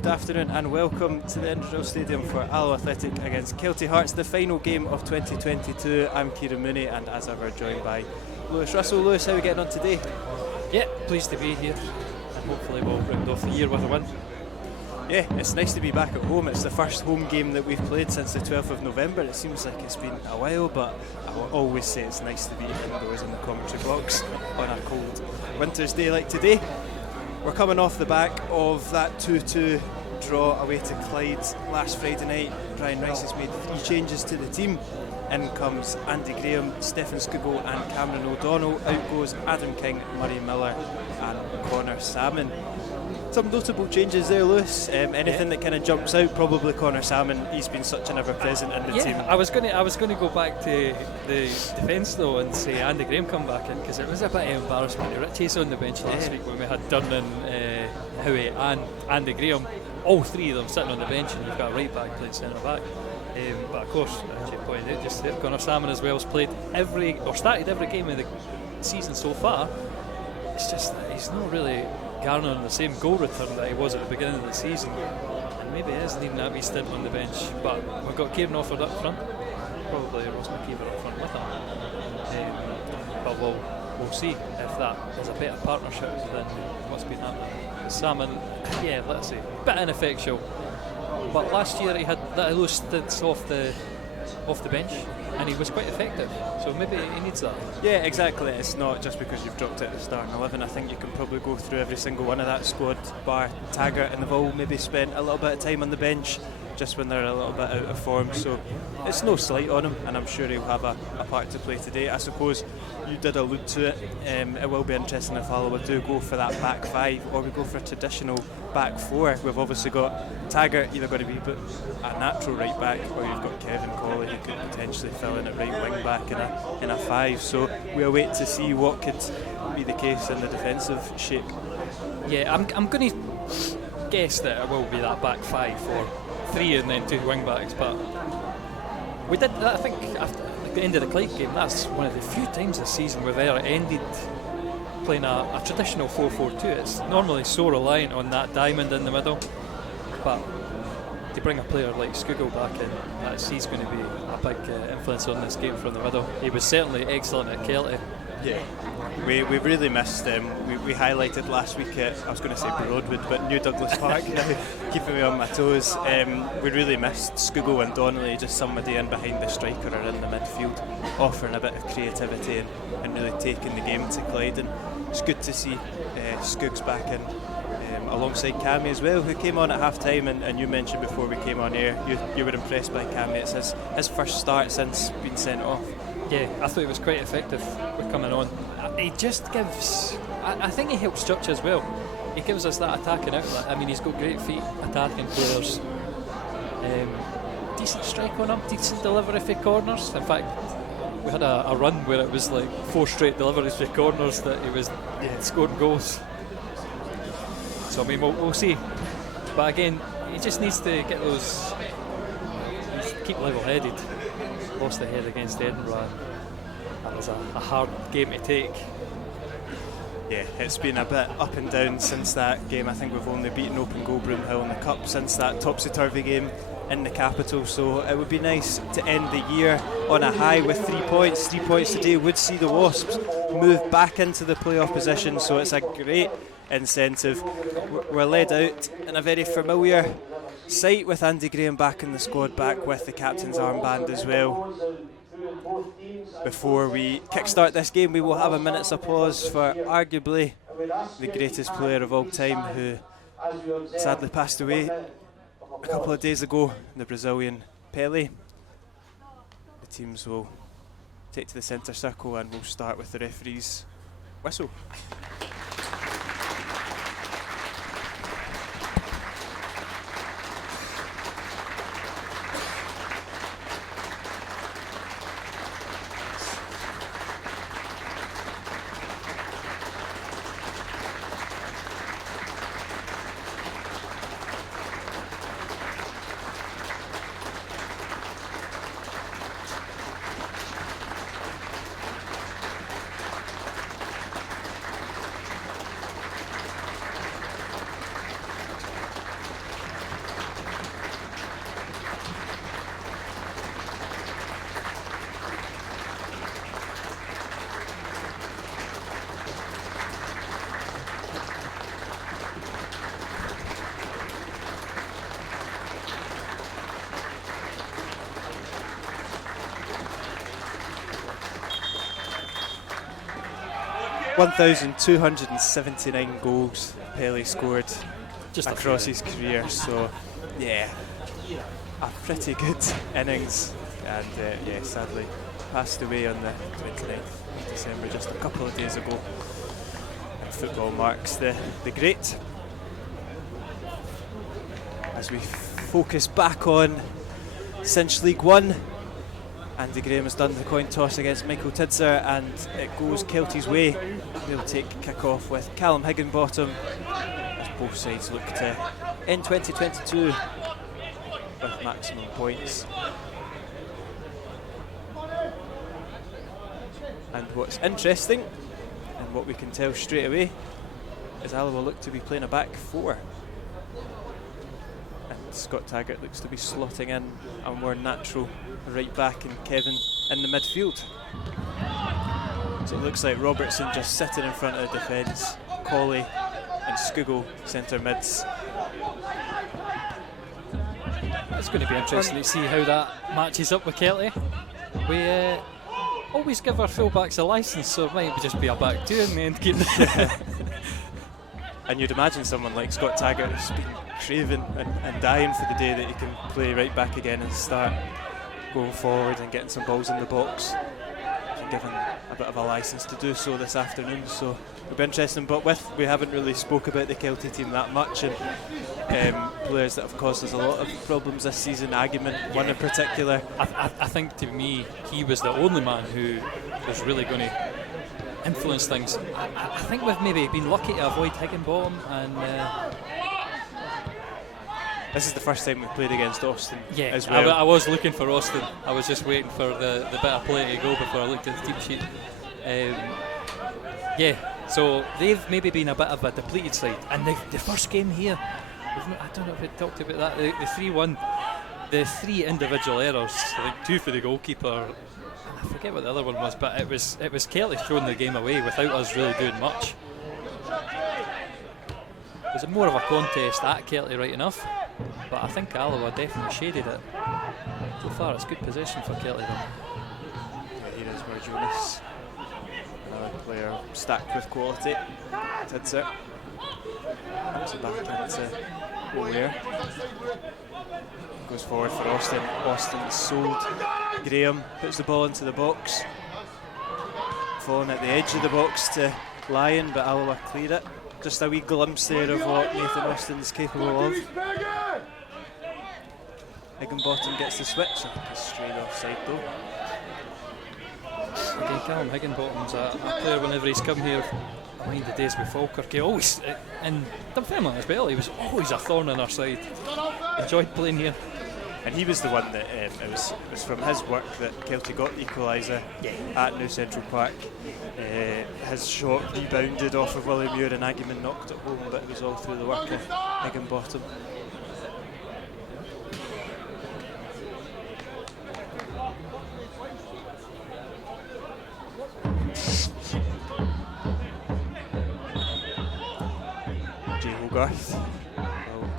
good afternoon and welcome to the Innisfree Stadium for Alloa Athletic against Kelty Hearts, the final game of 2022. I'm Kieran Mooney and as ever joined by Lewis Russell. Lewis, how are we getting on today? Yeah, pleased to be here and hopefully we'll round off the year with a win. Yeah, it's nice to be back at home. It's the first home game that we've played since the 12th of November. It seems like it's been a while, but I will always say it's nice to be indoors in the commentary box on a cold winter's day like today. We're coming off the back of that 2-2 draw away to Clyde last Friday night. Brian Rice has made 3 changes to the team. In comes Andy Graham, Stephen Skugel and Cameron O'Donnell. Out goes Adam King, Murray Miller and Connor Salmon. Some notable changes there, Lewis. Anything that kind of jumps out? Probably Connor Salmon. He's been such an ever-present in the team. I was going to go back to the defence though and say Andy Graham come back in, because it was a bit of embarrassment. Richie's on the bench last week when we had Durnan, Howie and Andy Graham, all 3 of them sitting on the bench, and you've got a right back playing centre back. But of course, as you pointed out just there, Connor Salmon as well has played started every game of the season so far. It's just that he's not really garnering the same goal return that he was at the beginning of the season, and maybe he isn't even that wee stint on the bench. But we've got Kieran Offord up front, probably Ross McKeever up front with him, but we'll see if that is a better partnership than what's been happening. Salmon, yeah, let's see, bit ineffectual, but last year he had that low stints off the bench and he was quite effective, so maybe he needs that. Yeah, exactly. It's not just because you've dropped out the starting 11. I think you can probably go through every single one of that squad, bar Taggart, and they've all maybe spent a little bit of time on the bench just when they're a little bit out of form, so it's no slight on him, and I'm sure he'll have a part to play today. I suppose you did allude to it. It will be interesting if Alloa do go for that back 5 or we go for a traditional back 4. We've obviously got Taggart either going to be a natural right back, or you've got Kevin Colley who could potentially fill in at right wing back in a 5, so we'll wait to see what could be the case in the defensive shape. Yeah, I'm going to guess that it will be that back 5 or 3 and then 2 wing backs, but we did that, I think, after the end of the Clyde game. That's one of the few times this season we've ever ended playing a traditional 4-4-2. It's normally so reliant on that diamond in the middle, but to bring a player like Skugel back in, he's going to be a big influence on this game from the middle. He was certainly excellent at Kelty. Yeah, we really missed we highlighted last week at, I was going to say Broadwood, but New Douglas Park now, keeping me on my toes. We really missed Skugel and Donnelly, just somebody in behind the striker or in the midfield, offering a bit of creativity and really taking the game to Clyde. And it's good to see Skuggs back in alongside Cammy as well, who came on at half time, and you mentioned before we came on air you were impressed by Cammy. It's his first start since being sent off. Yeah, I thought he was quite effective with coming on. He just gives, I think he helps structure as well. He gives us that attacking outlet. I mean, he's got great feet attacking players, decent strike on him, decent delivery for corners. In fact, we had a run where it was like 4 straight deliveries for corners that he was scoring goals. So I mean, we'll see. But again, he just needs to get those, keep level-headed. Lost the head against Edinburgh. That was a hard game to take. Yeah, it's been a bit up and down since that game. I think we've only beaten Open Goal Broomhill in the Cup since that topsy-turvy game in the capital, so it would be nice to end the year on a high with 3 points. 3 points today would see the Wasps move back into the playoff position, so it's a great incentive. We're led out in a very familiar sight with Andy Graham back in the squad, back with the captain's armband as well. Before we kickstart this game, we will have a minute's applause for arguably the greatest player of all time, who sadly passed away a couple of days ago, the Brazilian Pelé. The teams will take to the centre circle and we'll start with the referee's whistle. 1,279 goals Pele scored Just across his career, so yeah, a pretty good innings, and sadly passed away on the 29th of December, just a couple of days ago. And football marks the great. As we focus back on Cinch League One, Andy Graham has done the coin toss against Michael Tidser, and it goes Kelty's way. They'll take kick-off with Callum Higginbottom, as both sides look to end 2022 with maximum points. And what's interesting, and what we can tell straight away, is Alloa look to be playing a back four. And Scott Taggart looks to be slotting in a more natural right back, and Kevin in the midfield. So it looks like Robertson just sitting in front of the defence, Colley and Skugel centre mids. It's going to be interesting to see how that matches up with Kelty. We always give our fullbacks a licence, so it might just be a back two in the end game. And you'd imagine someone like Scott Taggart has been craving and dying for the day that he can play right back again and start going forward and getting some balls in the box. Given a bit of a licence to do so this afternoon, so it'll be interesting. But we haven't really spoke about the Kelty team that much, and players that have caused us a lot of problems this season. Agyeman, one in particular. I think to me he was the only man who was really going to influence things. I think we've maybe been lucky to avoid Higginbottom, and this is the first time we've played against Austin as well. I was looking for Austin. I was just waiting for the bit of play to go before I looked at the team sheet. So they've maybe been a bit of a depleted side, and the first game here, I don't know if we talked about that, the 3-1, the three individual errors, I think two for the goalkeeper, I forget what the other one was, but it was Kelty throwing the game away without us really doing much. It was more of a contest at Kelty, right enough, but I think Alloa definitely shaded it. So far it's good possession for Kelty though. Here is where Jonas, another player stacked with quality, Tidser. Puts it back into O'Lear. Goes forward for Austin. Austin sold. Graham puts the ball into the box. Falling at the edge of the box to Lyon, but Alloa cleared it. Just a wee glimpse there of what Nathan Austin's capable of. Higginbottom gets the switch. I think he's straight offside though. Again, Callum Higginbottom's a player whenever he's come here. I mind the days with Falkirk, he always, and Dunfermline as well, he was always a thorn on our side. Enjoyed playing here. And he was the one that it was from his work that Kelty got the equaliser at New Central Park. His shot rebounded off of Willie Muir and Agyeman knocked it home, but it was all through the work of Higginbottom. Jay Hogarth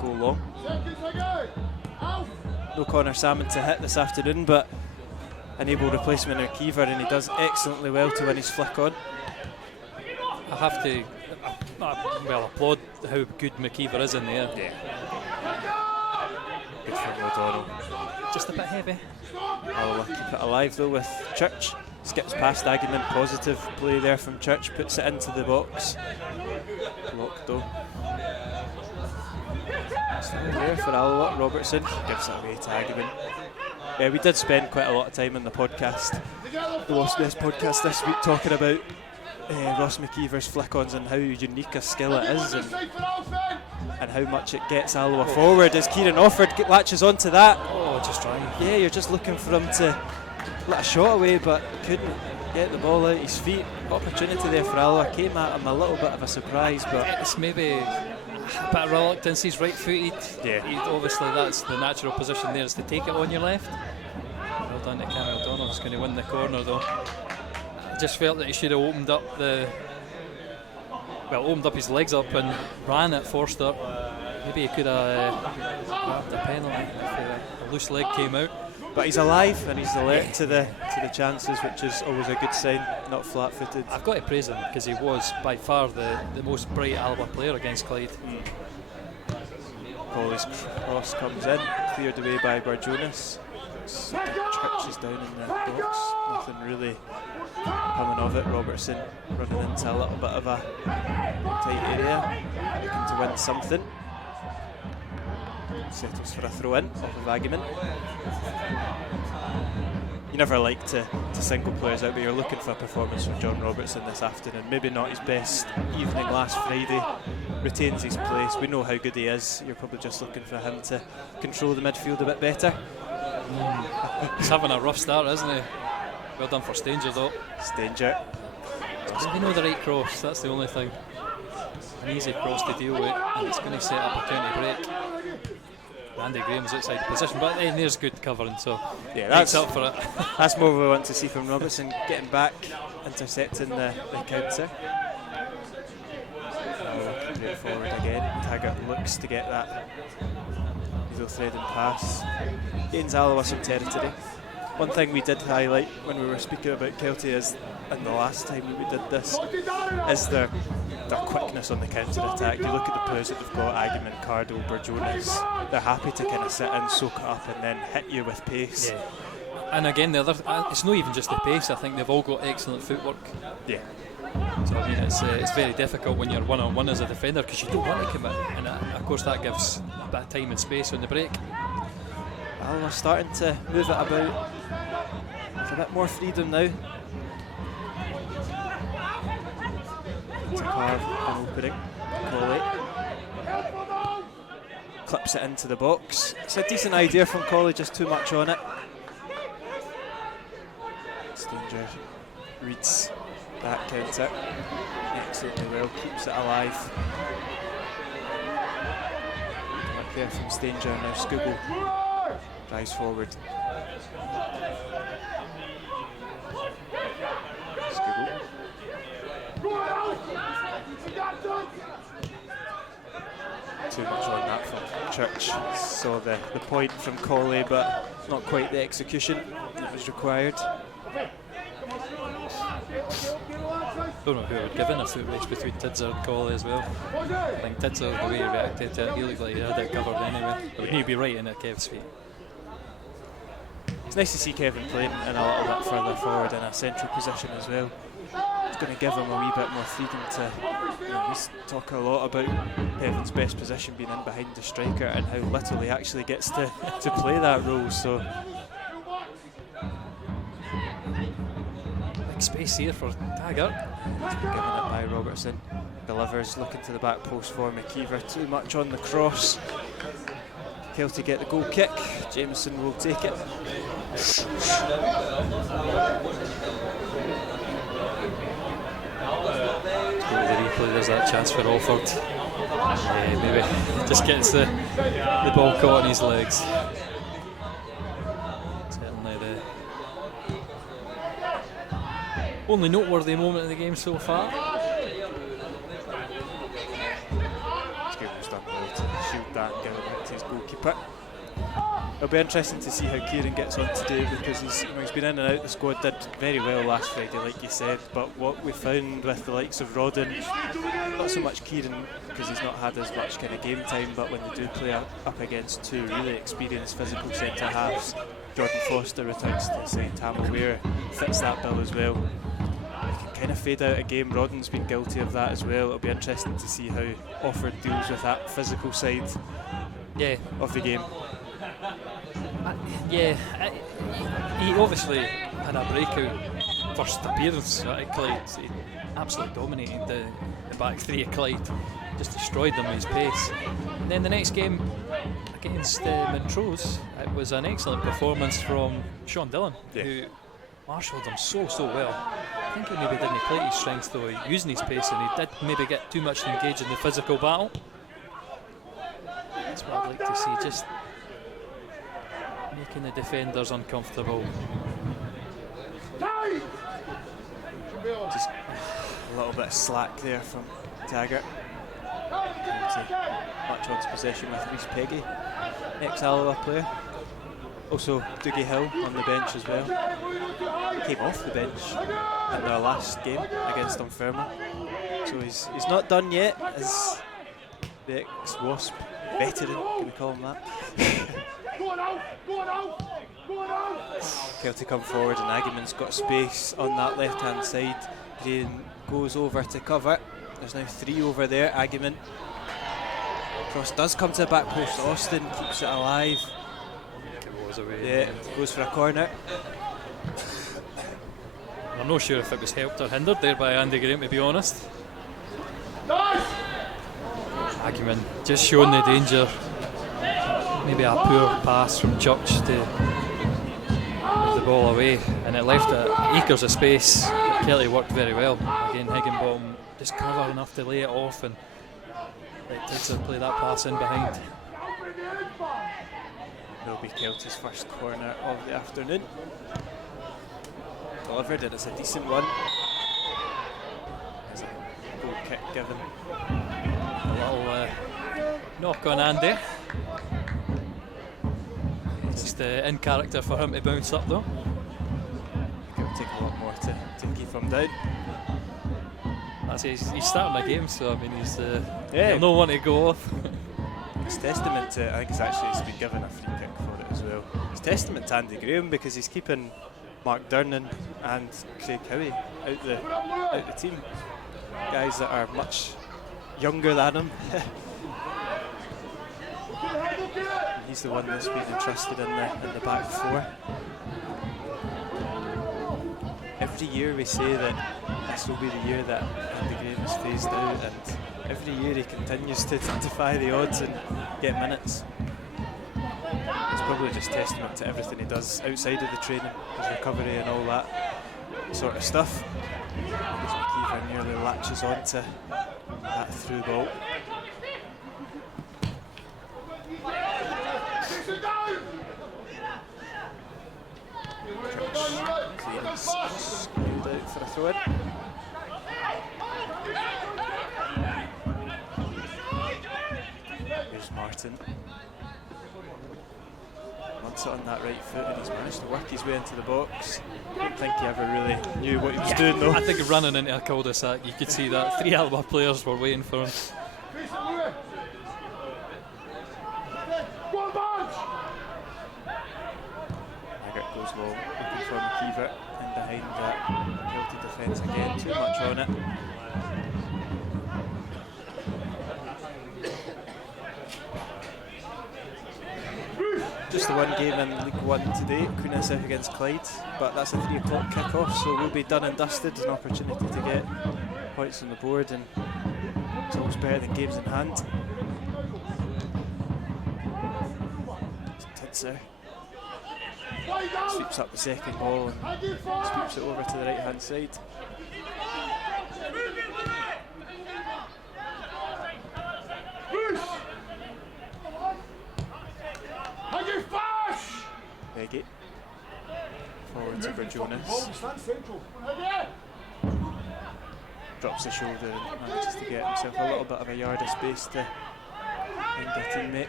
will go long. No Connor Salmon to hit this afternoon, but an able replacement in Kiever, and he does excellently well to win his flick on. I have to applaud how good McKeever is in there. Yeah. Good from O'Donnell. Just a bit heavy. I'll keep it alive though with Church. Skips past Agyeman, positive play there from Church, puts it into the box. Blocked though. Still there for Alloa. Robertson gives it away to Agyeman. We did spend quite a lot of time on the podcast, the What's This podcast this week, talking about Ross McKeever's flick-ons and how unique a skill it is, and how much it gets Alloa forward as Kieran Offord latches onto that. Oh, just trying. Yeah, you're just looking for him to let a shot away, but couldn't get the ball out his feet. Opportunity there for Alloa, came at him a little bit of a surprise, but it's maybe a bit of reluctance. He's right-footed. Yeah. Obviously, that's the natural position there, is to take it on your left. Well done to Cam O'Donnell. He's going to win the corner though. I just felt that he should have opened up his legs up and ran at Forster. Maybe he could have grabbed a penalty if a loose leg came out. But he's alive and he's alert to the chances, which is always a good sign. Not flat-footed. I've got to praise him because he was by far the most bright Alba player against Clyde. Colley's cross comes in, cleared away by Barjonas. Church is down in the box. Nothing really coming of it. Robertson running into a little bit of a tight area, looking to win something. Settles for a throw in off of Agyeman. You never like to single players out, but you're looking for a performance from John Robertson this afternoon. Maybe not his best evening last Friday. Retains his place. We know how good he is. You're probably just looking for him to control the midfield a bit better. He's having a rough start, isn't he? Well done for Stanger though. Stanger. Doesn't he know the right cross? That's the only thing. An easy cross to deal with, and it's going to set up a county break. Andy Graham's outside the position, but then there's good covering, so yeah, that's up for it. That's more what we want to see from Robertson, getting back, intercepting the counter. Putting it forward again. Taggart looks to get that needle threading pass. Gains Alloa some territory. One thing we did highlight when we were speaking about Kelty is, and the last time we did this, is their quickness on the counter-attack. You look at the players that they've got, Agyeman, Cardo, Barjonas, they're happy to kind of sit in, soak it up and then hit you with pace. Yeah. And again, the other, it's not even just the pace, I think they've all got excellent footwork. Yeah. So I mean, it's very difficult when you're one-on-one as a defender because you don't want to commit, and of course that gives a bit of time and space on the break. Well, we're starting to move it about with a bit more freedom now. To carve an opening. Colley clips it into the box. It's a decent idea from Colley, just too much on it. Stanger reads that counter excellently well, keeps it alive. Back there from Stanger, now Skugel drives forward. Skugel. Too much on that from Church. Saw the point from Colley, but not quite the execution that was required. Don't know who would give in a foot race between Tidser and Colley as well. I think Tidser, the way he reacted to it, he looked like he had it covered anyway. It would need to be right in at Kev's feet. It's nice to see Kevin playing in a little bit further forward in a central position as well. It's going to give him a wee bit more freedom to, we talk a lot about Kevin's best position being in behind the striker and how little he actually gets to play that role. So big space here for Taggart. He's been given it by Robertson. Delivers, looking to the back post for McKeever. Too much on the cross. Kelty get the goal kick. Jameson will take it. The replay, there's that chance for Alford. Maybe just gets the ball caught on his legs. Certainly the only noteworthy moment of the game so far. Skuggel's done well to shield that and give it back to his goalkeeper. It'll be interesting to see how Kieran gets on today because he's been in and out. The squad did very well last Friday, like you said, but what we found with the likes of Rodden, not so much Kieran because he's not had as much kind of game time, but when they do play up against two really experienced physical centre halves, Jordan Foster returns to the side, Tam O'Ware fits that bill as well. They can kind of fade out a game. Rodden's been guilty of that as well. It'll be interesting to see how Offord deals with that physical side of the game. He obviously had a breakout first appearance at Clyde. He absolutely dominated the back three of Clyde, just destroyed them with his pace. And then the next game against Montrose, it was an excellent performance from Sean Dillon, who marshalled them so well. I think he maybe didn't play his strengths though, using his pace, and he did maybe get too much engaged in the physical battle. That's what I'd like to see, just making the defenders uncomfortable. Just a little bit of slack there from Taggart. Much on possession with Reece Peggy, ex-Alloa player. Also, Dougie Hill on the bench as well. Came off the bench in their last game against Dunfermline. So he's not done yet as the ex-Wasp veteran, can we call him that? Kelty come forward and Agiman's got space on that left-hand side. Graham goes over to cover. There's now 3 over there. Agiman. Cross does come to the back post. Austin keeps it alive. It was away. Yeah, goes for a corner. I'm not sure if it was helped or hindered there by Andy Graham, to be honest. Agiman just showing the danger. Maybe a poor pass from Church to move the ball away, and it left acres of space. Kelty worked very well. Again, Higginbottom just clever enough to lay it off and let Tidser play that pass in behind. Will be Kelty's first corner of the afternoon. Delivered, and it's a decent one. There's a goal kick given. A little knock on Andy. Just in character for him to bounce up though. It'll take a lot more to keep him down. He's starting the game, so I mean Yeah. he'll not want to go off. It's testament to, I think he's been given a free kick for it as well. It's testament to Andy Graham because he's keeping Mark Durnan and Craig Howie out the team. Guys that are much younger than him. He's the one that's been entrusted in the back 4. Every year we say that this will be the year that Andy Graham is phased out, and every year he continues to defy the odds and get minutes. It's probably just testament to everything he does outside of the training, his recovery and all that sort of stuff. As McKeever nearly latches onto that through ball. Clearance screwed out for a throw in. Here's Martin. Wants it on that right foot, and he's managed to work his way into the box. I don't think he ever really knew what he was doing though. I think running into a cul-de-sac, you could see that 3 Alba players were waiting for him. Haggart goes low, looking for McKeever, and behind that Kelty defence again, too much on it. Just the one game in League One today, Queen South against Clyde, but that's a 3 o'clock kick-off, so we'll be done and dusted. An opportunity to get points on the board, and it's always better than games in hand. Tidser sweeps up the second ball and sweeps it over to the right-hand side. Beggy forward to Jonas. Drops the shoulder and manages to get himself a little bit of a yard of space to find a teammate.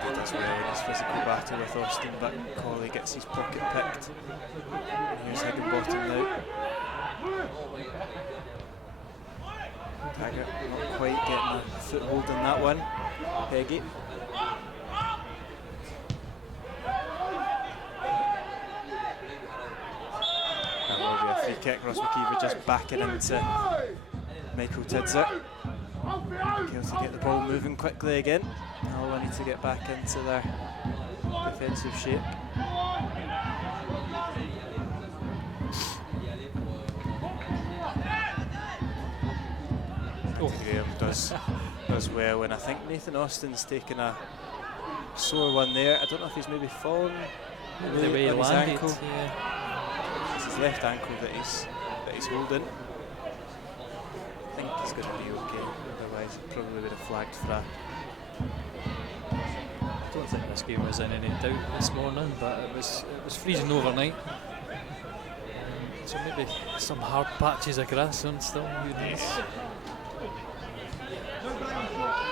Andy does well in his physical battle with Austin, but Colley gets his pocket picked. And here's Higginbottom now. Taggart not quite getting a foothold in that one. Peggy. That will be a free kick. Ross McKeever just backing into Michael Tidser. Kelty get the ball moving quickly again. All need to get back into their defensive shape. Graham does well, and I think Nathan Austin's taken a sore one there. I don't know if he's maybe fallen The way he on his landed, ankle. yeah. It's his left ankle that he's holding. I think he's going to be okay. Otherwise, he probably would have flagged for that. I don't think this game was in any doubt this morning, but it was freezing overnight. So maybe some hard patches of grass on still, who knows?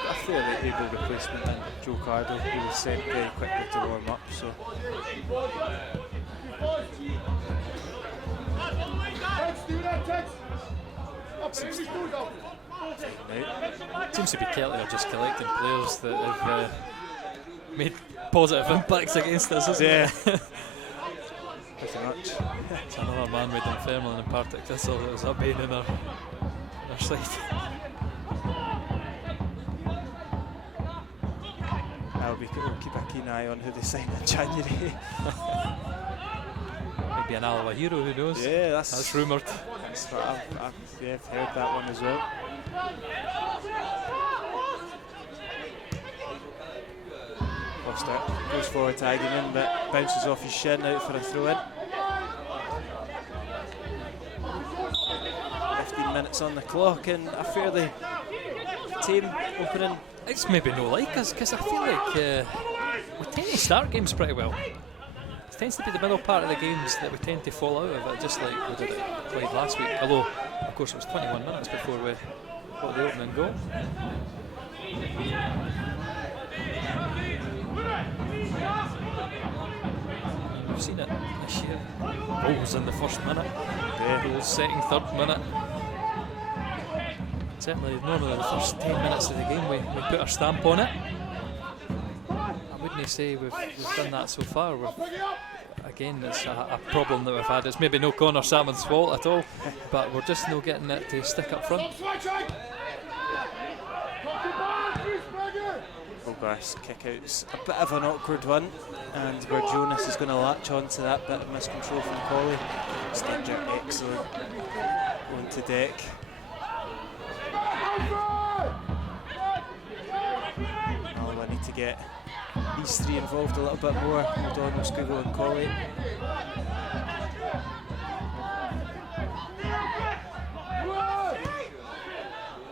A fairly able replacement in Joe Cardo. He was sent very quickly to warm up, so Seems to be Kelly are just collecting players that have made positive impacts against us, isn't it? Pretty much. It's another man with Dunfermline and Partick Thistle that was up being in our side. We'll keep a keen eye on who they sign in January. Maybe an Alloa hero, who knows? Yeah, that's rumoured. I've heard that one as well. Foster goes forward, tagging in, but bounces off his shin, out for a throw in. 15 minutes on the clock and a fairly tame opening. It's maybe no like us, because I feel like we tend to start games pretty well. It tends to be the middle part of the games that we tend to fall out of it, just like we did it played last week. Although, of course, it was 21 minutes before we got the opening goal. We've seen it this year. Goals in the first minute, goals second, third minute. Certainly, normally the first 10 minutes of the game we put our stamp on it. I wouldn't say we've done that so far. Again, it's a problem that we've had. It's maybe no Connor Salmon's fault at all, but we're just not getting it to stick up front. Bogars kick-out's a bit of an awkward one, and where Jonas is going to latch on to that bit of miscontrol from Colley. Stinger, excellent, going to deck. I need to get these three involved a little bit more. O'Donnell, Scougall and Colley.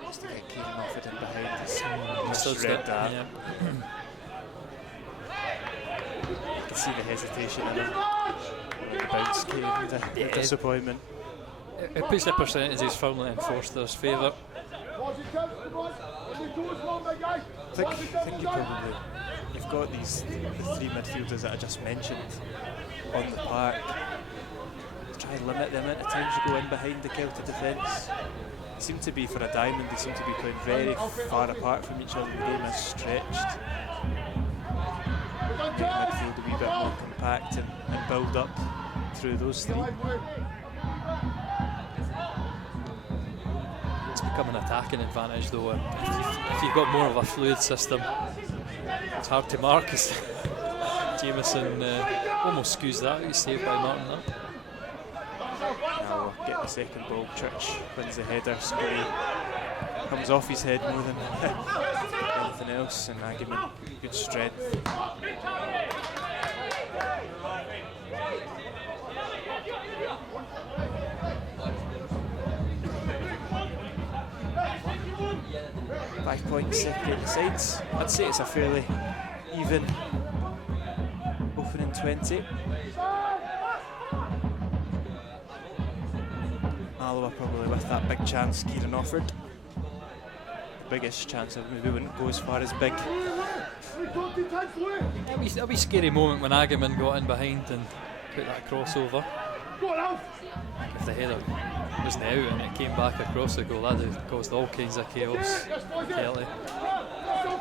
Just to get Kieran Offord in behind us. Just read that. Yeah. You can see the hesitation in him. The bounce came, the disappointment. It puts the percentages firmly in Forster's favour. I think you've got the three midfielders that I just mentioned on the park. Try and limit the amount of times you go in behind the Celtic defence. They seem to be, for a diamond, they seem to be playing very far apart from each other. The game is stretched. Make midfield a wee bit more compact and build up through those three. It's become an attacking advantage though. If you've got more of a fluid system, it's hard to mark. Jameson almost squeezed that. He's saved by Martin there. Now we'll get the second ball. Church wins the header. Scurry comes off his head more than anything else, and Agyeman, good strength. Five points separate the sides. I'd say it's a fairly even opening 20. Alloa probably with that big chance Kieran Offord. The biggest chance, I maybe wouldn't go as far as big. A wee scary moment when Agyeman got in behind and put that crossover. If the header wasn't out and it came back across the goal, that would have caused all kinds of chaos. Kelly.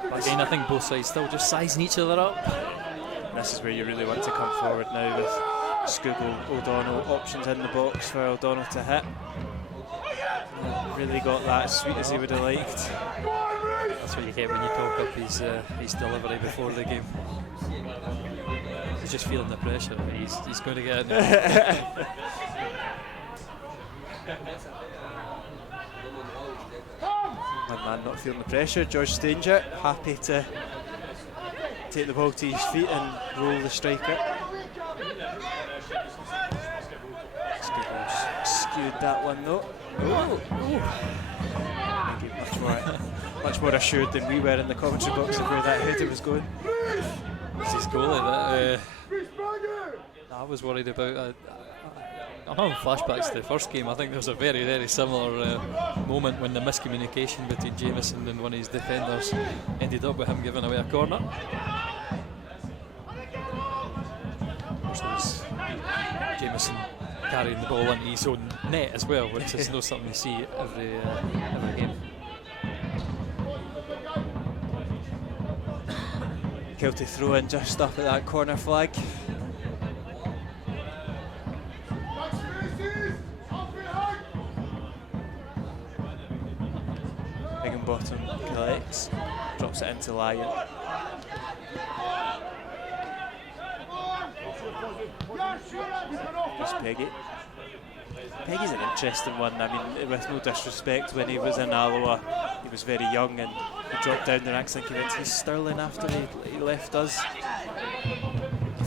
But again, I think both sides still just sizing each other up. This is where you really want to come forward now with Scougall, O'Donnell, options in the box for O'Donnell to hit. Really got that as sweet as he would have liked. That's what you get when you talk up his delivery before the game. He's just feeling the pressure. He's going to get it. My man not feeling the pressure. George Stanger happy to take the ball to his feet and roll the striker. Scougall's skewed that one though. Maybe much more assured than we were in the commentary box of where that header was going. It's his goalie that I was worried about. I'm having flashbacks to the first game. I think there was a very, very similar moment when the miscommunication between Jameson and one of his defenders ended up with him giving away a corner. Which was Jameson carrying the ball into his own net as well, which is not something you see every game. Kelty throw in just up at that corner flag. Higginbottom collects, drops it into Lyon. There's Peggy. Peggy's an interesting one. I mean, with no disrespect, when he was in Alloa, he was very young and he dropped down the ranks. I think he went to Stirling after he left us.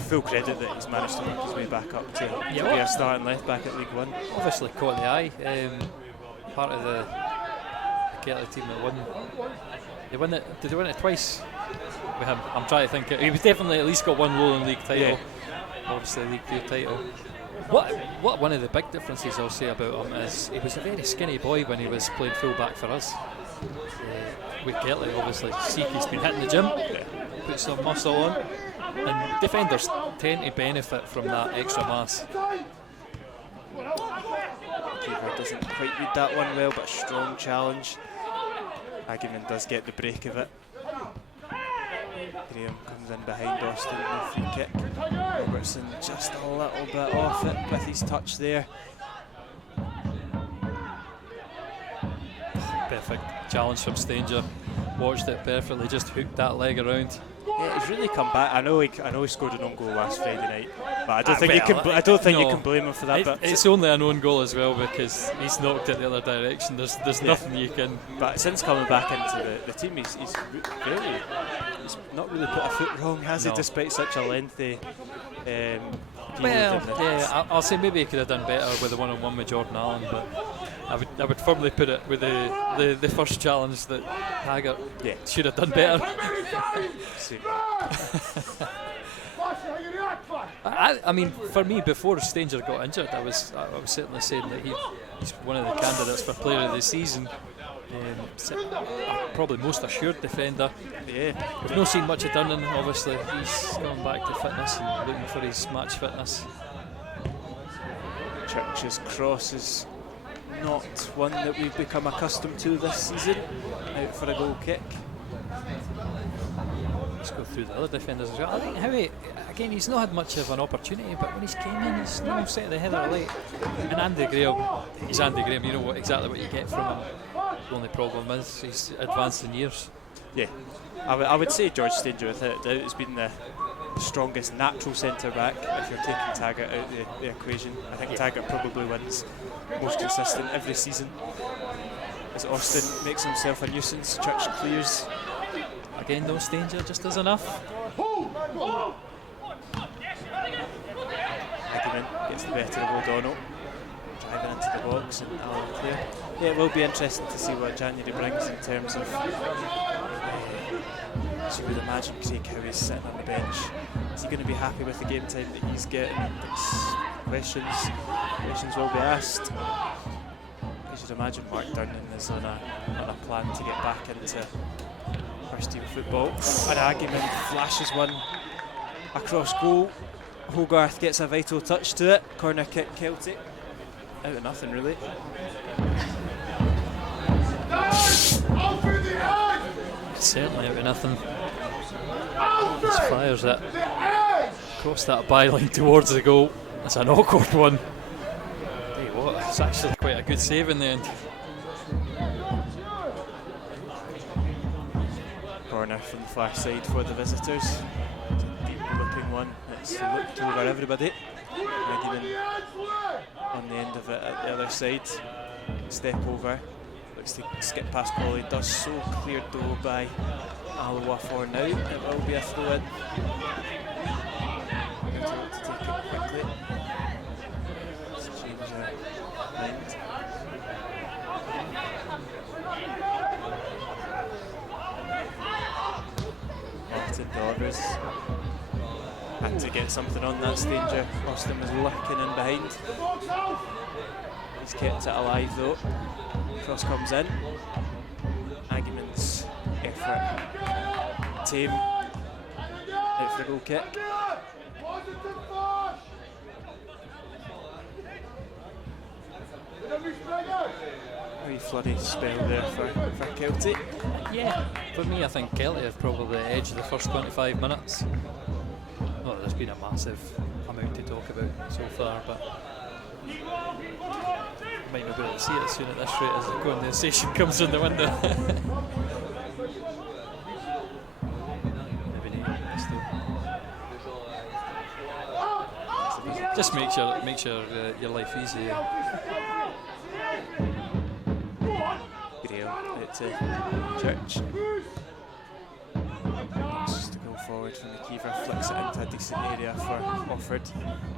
Full credit that he's managed to work his way back up to be a starting left back at League One. Obviously caught the eye. Part of the Kelty team that won. They won it. Did they win it twice with him? I'm trying to think. He was definitely at least got one Lowland League title. Yeah. Obviously League 2 title. What one of the big differences I'll say about him is he was a very skinny boy when he was playing full back for us. With Kelty, obviously, Seeky's been hitting the gym, put some muscle on, and defenders tend to benefit from that extra mass. Keeper doesn't quite read that one well, but a strong challenge. Hageman does get the break of it. Graham comes in behind Austin with the free kick. Robertson just a little bit off it with his touch there. Perfect challenge from Stanger. Watched it perfectly, just hooked that leg around. Yeah, he's really come back. I know he scored an own goal last Friday night, but I don't think you can blame him for that. But it's only an own goal as well because he's knocked it the other direction. There's nothing you can. But since coming back into the team, he's not really put a foot wrong, has he? Despite such a lengthy. I'll say maybe he could have done better with the one-on-one with Jordan Allen, but I would firmly put it with the first challenge that Haggart should have done better. I mean, for me, before Stanger got injured, I was certainly saying that he's one of the candidates for Player of the Season. Probably most assured defender. Yeah, we've not seen much of Durnan. Obviously, he's gone back to fitness and looking for his match fitness. Church's cross is not one that we've become accustomed to this season. Out for a goal kick. Let's go through the other defenders as well. I think Howie, again, he's not had much of an opportunity, but when he's came in, he's no set the header late. And Andy Graham, he's Andy Graham. You know exactly what you get from him. The only problem is he's advanced in years. Yeah, I would say George Stanger without doubt has been the strongest natural centre back if you're taking Taggart out the equation. I think Taggart probably wins most consistent every season. As Austin makes himself a nuisance, Church clears. Again, no Stanger just does enough. Hageman gets the better of O'Donnell, driving into the box, and Alan clear. Yeah, it will be interesting to see what January brings in terms of. As you would imagine, Craig Howie's sitting on the bench. Is he going to be happy with the game time that he's getting? Questions will be asked. You should imagine Mark Durnan is on a plan to get back into first team football. And Hageman flashes one across goal. Hogarth gets a vital touch to it. Corner kick, Kelty. Out of nothing, really. Certainly out of nothing. Just fires it across that byline towards the goal. It's an awkward one. Tell you what, it's actually quite a good save in the end. Corner from the far side for the visitors. Deep looking one. It's looked over everybody. Hageman on the end of it at the other side. Step over. Looks to skip past Collie. Does so. Cleared though by Alloa for now. It will be a throw in. To take it quickly. Let's change our mind. Martin Dodders. Had to get something on that danger. Austin was lurking in behind. He's kept it alive though. Cross comes in. Aguiman's effort. Tame. Out for a goal kick. Wee floody spell there for Kelty. Yeah, for me I think Kelty have probably edged the first 25 minutes. Well, there's been a massive amount to talk about so far, but might not be able to see it soon at this rate as the condensation comes in the window. Just makes your life easy. Graham out to Church. Just to go forward from the keeper, flicks it into a decent area for Offord.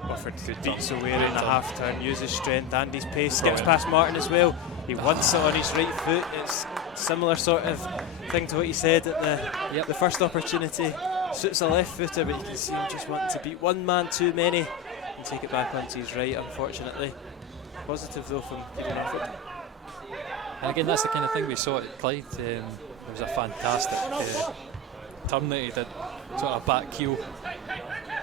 Offord beats O'Weary in a half turn, uses strength, Andy's pace, skips past Martin as well. He wants it on his right foot. It's a similar sort of thing to what he said at the first opportunity. Suits a left footer, but you can see him just wanting to beat one man too many and take it back onto his right, unfortunately. Positive though from Kieran Offord. And again, that's the kind of thing we saw at Clyde. It was a fantastic turn that he did, sort of back heel,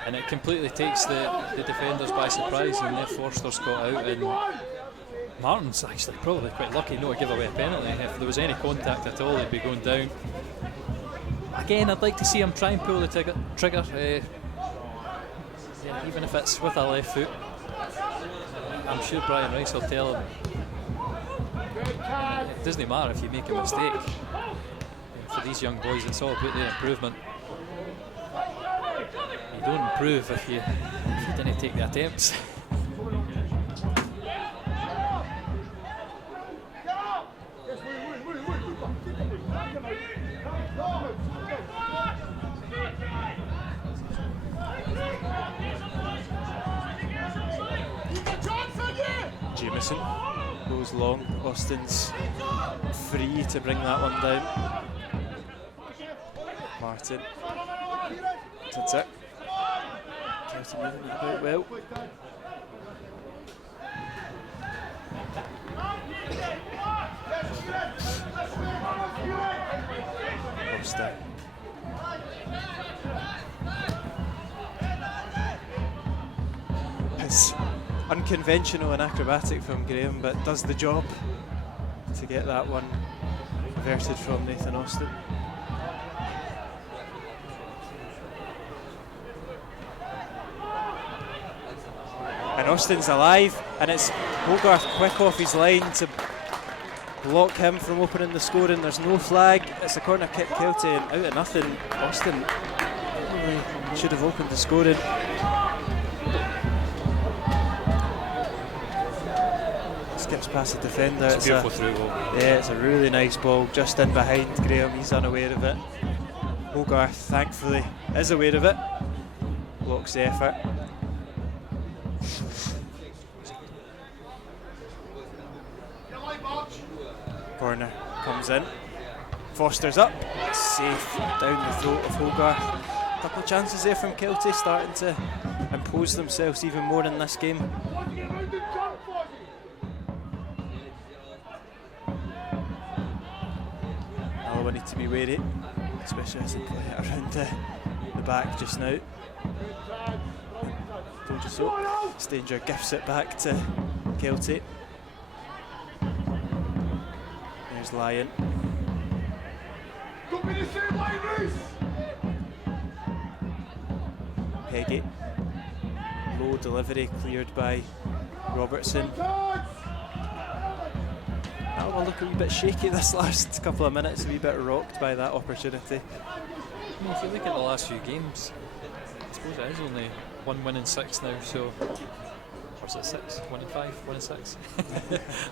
and it completely takes the defenders by surprise, and their Forster's got out, and Martin's actually probably quite lucky not to give away a penalty. If there was any contact at all, he'd be going down. Again, I'd like to see him try and pull the trigger, even if it's with a left foot. I'm sure Brian Rice will tell him it doesn't matter if you make a mistake. For these young boys, it's all about their improvement. You don't improve if you didn't take the attempts. Jameson goes long. Austin's free to bring that one down. Martin. That's it. Kelty moving it about well. Austin. It's unconventional and acrobatic from Graham, but does the job to get that one averted from Nathan Austin. And Austin's alive, and it's Hogarth quick off his line to block him from opening the scoring. There's no flag, it's a corner kick Kelty, and out of nothing, Austin really should have opened the scoring. Skips past the defender. It's a beautiful through ball. Yeah, it's a really nice ball, just in behind Graham, he's unaware of it. Hogarth, thankfully, is aware of it. Blocks the effort. Corner comes in. Foster's up. It's safe down the throat of Hogarth. A couple of chances there from Kelty, starting to impose themselves even more in this game. Alloa need to be wary, especially as they play it around the back just now. Told you so. Stanger gifts it back to Kelty. There's Lyon. Peggy. Low delivery cleared by Robertson. That will look a wee bit shaky this last couple of minutes, a wee bit rocked by that opportunity. I mean, if you look at the last few games, I suppose it is only 1 win in 6 now, so. Or is it 6? 1 in 5? 1 in 6?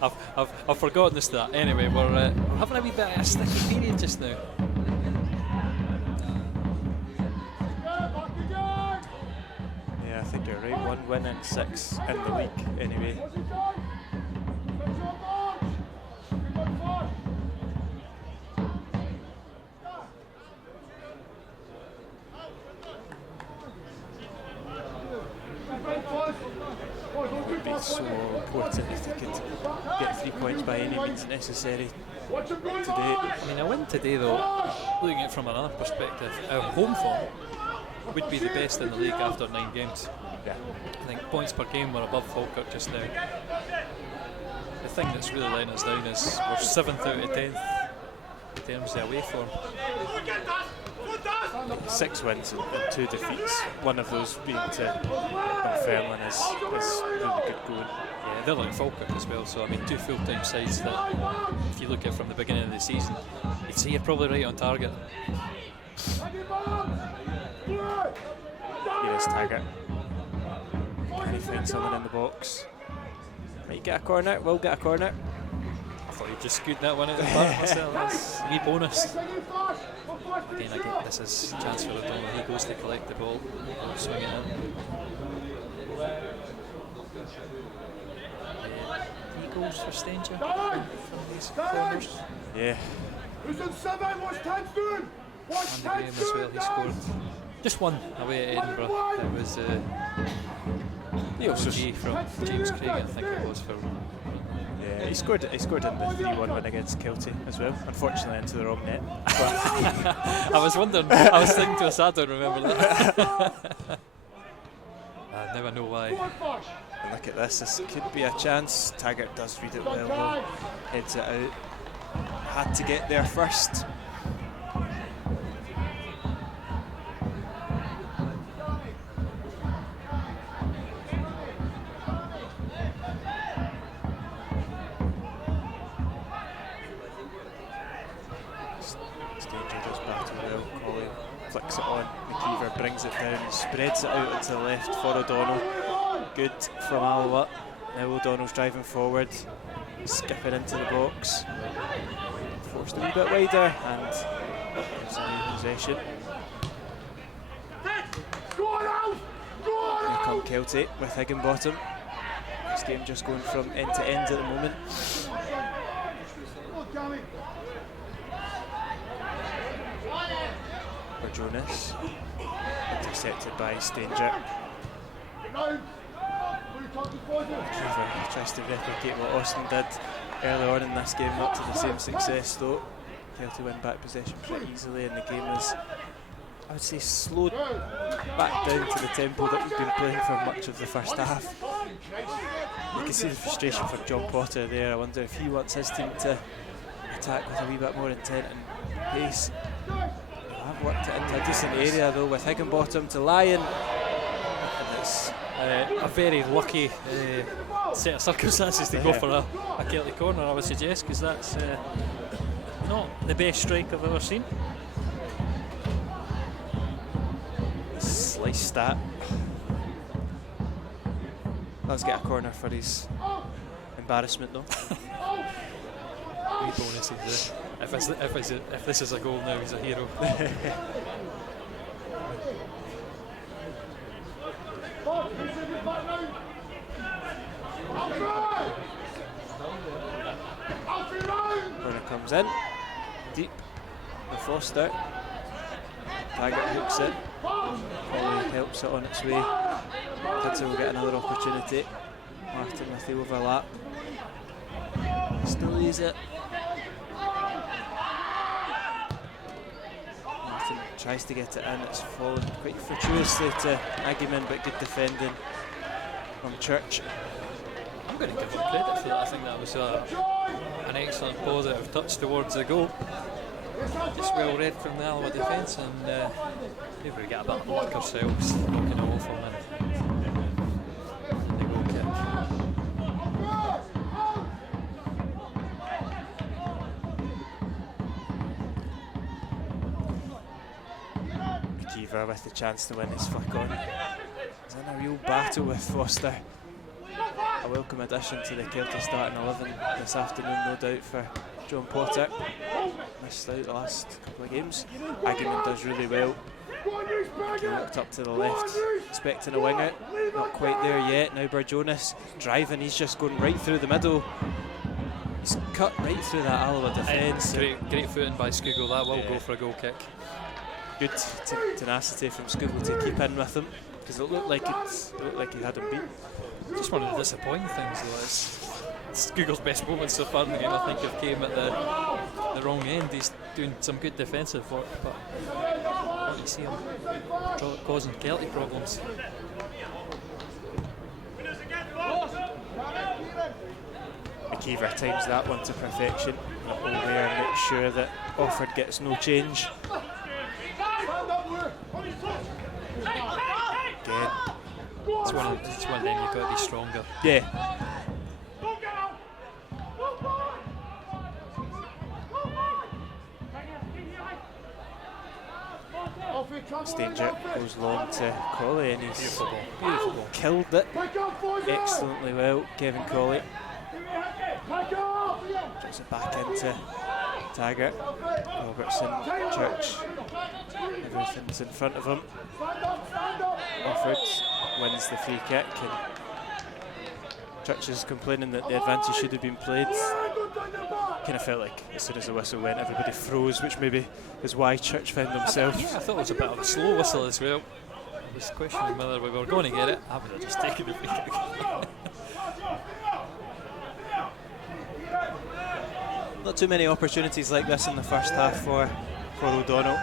I've forgotten the stat. Anyway, we're having a wee bit of a sticky period just now. Yeah, I think you're right. 1 win in 6 in the league, anyway. so important if they could get 3 points by any means necessary today. I mean, a win today, though, looking at it from another perspective, our home form would be the best in the league after 9 games. Yeah. I think points per game we're above Falkirk just now. The thing that's really letting us down is we're 7th out of 10th in terms of away form. 6 wins and 2 defeats. One of those being to Dunfermline is really good going. Yeah, they're like Falkirk as well, so I mean 2 full-time sides that, if you look at from the beginning of the season, you'd say you're probably right on target. Here's Taggart. Can he find someone in the box? Might get a corner, will get a corner. I thought he'd just scoot that one out of the park myself. That's a wee bonus. Again, I get this is a chance for O'Donnell. He goes to collect the ball, swing it in. 3 goals for Stanger from these corners. Yeah. Andy Graham as well, he scored just one away at Edinburgh. It was OG from James Craig, I think it was, for. Yeah, he scored in the 3-1 win against Kilty as well. Unfortunately, into the wrong net. I was wondering. I was thinking to us, I don't remember that. I never know why. And look at this. This could be a chance. Taggart does read it well, though. Heads it out. Had to get there first. Flicks it on, McKeever brings it down, spreads it out into the left for O'Donnell. Good from Alva. Now O'Donnell's driving forward, skipping into the box. Forced a wee bit wider, and there's a new possession. Here come Kelty with Higginbottom. This game just going from end to end at the moment. Jonas, intercepted by Stanger. Tries to replicate what Austin did early on in this game, not to the same success though. Kelty win back possession pretty easily, and the game is, I would say, slowed back down to the tempo that we've been playing for much of the first half. You can see the frustration for John Potter there. I wonder if he wants his team to attack with a wee bit more intent and pace. I've worked it into a decent area though with Higginbottom to Lyon. And it's a very lucky set of circumstances to go for a Kelty corner, I would suggest, because that's not the best strike I've ever seen. Slice that. Let's get a corner for his embarrassment though. Wee bonus there. If this is a goal now, he's a hero. Corner comes in, deep, the Foster. Taggart hooks it, Polly helps it on its way. Kidsey will get another opportunity. Martin with the overlap. Still use it. Martin tries to get it in, it's fallen quite fortuitously to Aguiman, but good defending from Church. I'm going to give him credit for that. I think that was an excellent positive touch towards the goal. Just well read from the Alva defence, and maybe we get a bit of luck ourselves knocking it off him and the goal kick. McKeever with the chance to win his flick on. He's in a real battle with Foster. A welcome addition to the Kelty starting 11 this afternoon, no doubt, for John Potter. Missed out the last couple of games. Aguiman does really well. He looked up to the left, expecting a wing out. Not quite there yet. Now Jonas driving, he's just going right through the middle. He's cut right through that Alva defence. Great footing by Skugel, that will go for a goal kick. Good tenacity from Skugel to keep in with him, because it looked like he had him beat. Just one of the disappointing things, though, it's Google's best moments so far in the game. I think have came at the wrong end. He's doing some good defensive work, but what do you see him causing Kelty problems? McKeever times that one to perfection. O'Leary makes sure that Offord gets no change. Again. It's one of them you've got to be stronger. Yeah. Stanger goes long to Colley and he's Beautiful ball. killed it excellently well, Kevin Colley. Gets it back into Taggart, Robertson, Church, everything's in front of him. Offord wins the free kick and Church is complaining that the advantage should have been played. Kind of felt like as soon as the whistle went everybody froze, which maybe is why Church found himself. Yeah, I thought it was a bit of a slow whistle as well. I was questioning whether we were going to get it. I would have just taken the free kick. Not too many opportunities like this in the first half for O'Donnell.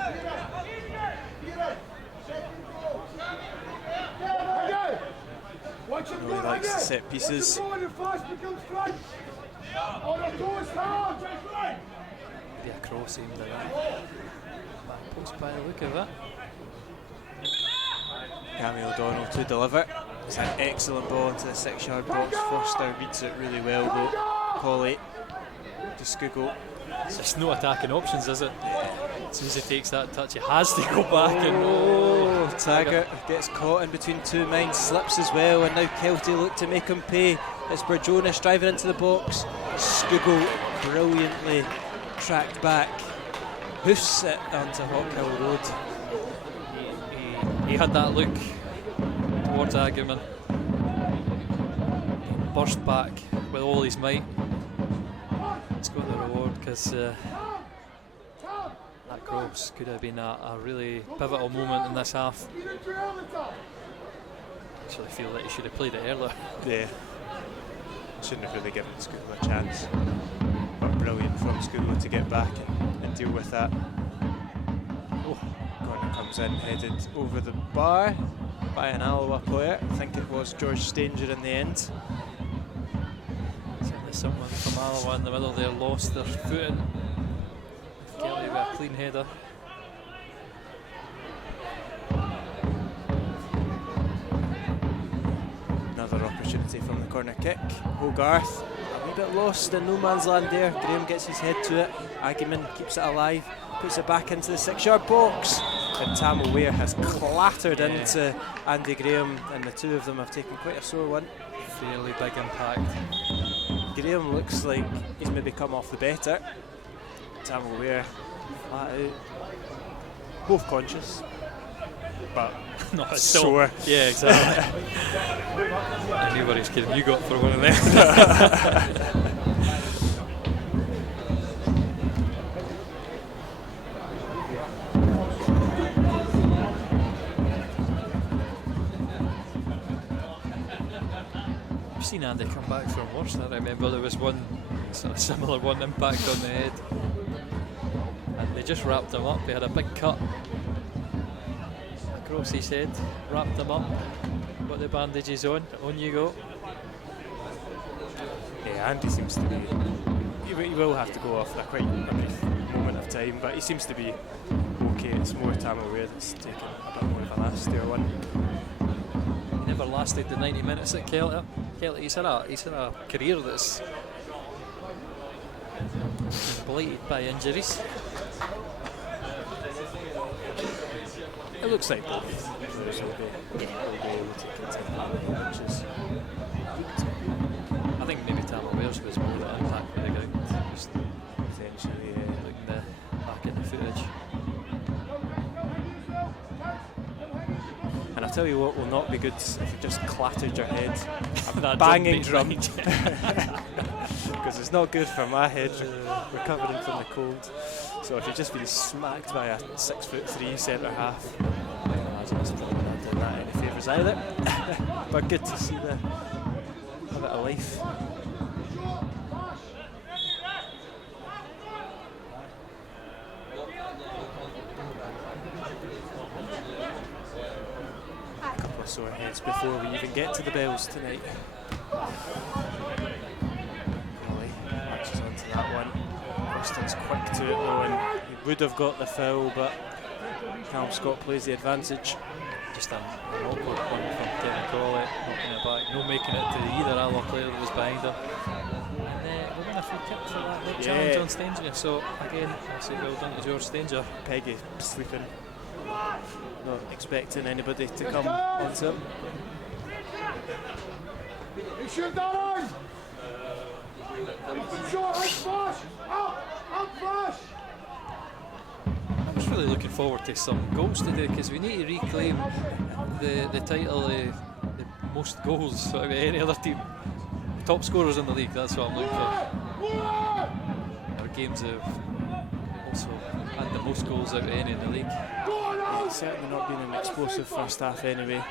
Really likes the set pieces. Maybe a cross aimed at that back post by the look of it. Cammy O'Donnell to deliver. It's an excellent ball into the 6-yard box. Foster reads it really well though. Colley to Skugel. It's just no attacking options, is it? As soon as he takes that touch, he has to go back and Taggart gets caught in between two men, slips as well, and now Kelty look to make him pay. It's Burjonas driving into the box. Skugel brilliantly tracked back, hoofs it onto Hawkhill Road. He had that look towards Aggerman. Burst back with all his might. It's got the reward because that cross could have been a really pivotal moment in this half. Actually feel that he should have played it earlier. Yeah, shouldn't have really given Skugel a chance. But brilliant from Skugel to get back and deal with that. Oh, corner comes in, headed over the bar by an Alloa player. I think it was George Stanger in the end. Certainly someone from Alloa in the middle there lost their footing. Kelly with a clean header. Another opportunity from the corner kick. Hogarth a wee bit lost in no man's land there. Graham gets his head to it. Agyeman keeps it alive, puts it back into the 6-yard box. And Tam O'Weir has clattered into Andy Graham, and the two of them have taken quite a sore one. Fairly big impact. Graham looks like he's maybe come off the better. Tam O'Weir flat out. Both conscious, but Not sore. Yeah, exactly. I knew what excuse you got for one of them. I've seen Andy come back from worse. I remember there was one sort of similar one impact on the head, and they just wrapped him up. He had a big cut across his head, wrapped him up, got the bandages on you go. Yeah, Andy seems to be. He will have to go off for quite a brief moment of time, but he seems to be okay. It's more Tam O'Weir that's taken a bit more of a nastier one. He never lasted the 90 minutes at Kelty. He's had a career that's been blighted by injuries. It looks like both players will be able to continue, which is I think maybe Tam O'Weir's was more the impact with the ground. Just potentially. looking back in the footage. And I'll tell you what will not be good if you just clattered your head. A That banging drum drum. beat. Because it's not good for my head recovering from the cold. So if you've just been smacked by a 6'3" centre half, I imagine it's probably not doing that any favours either. But good to see the bit of life. A couple of sore heads before we even get to the bells tonight. Crawley marches onto that one. Preston's quick to it though, and he would have got the foul, but Callum Scott plays the advantage. Just an awkward one from Kevin Crawley, knocking it back, no making it to either Alloa player that was behind him. And we're going a free kick for that late challenge on Stanger. So again, I'll say well done to George Stanger. Peggy sleeping, not expecting anybody to come onto him. I was really looking forward to some goals today because we need to reclaim the title, the most goals out of any other team. Top scorers in the league, that's what I'm looking for. Our games have also had the most goals out of any in the league. It's certainly not been an explosive first half anyway.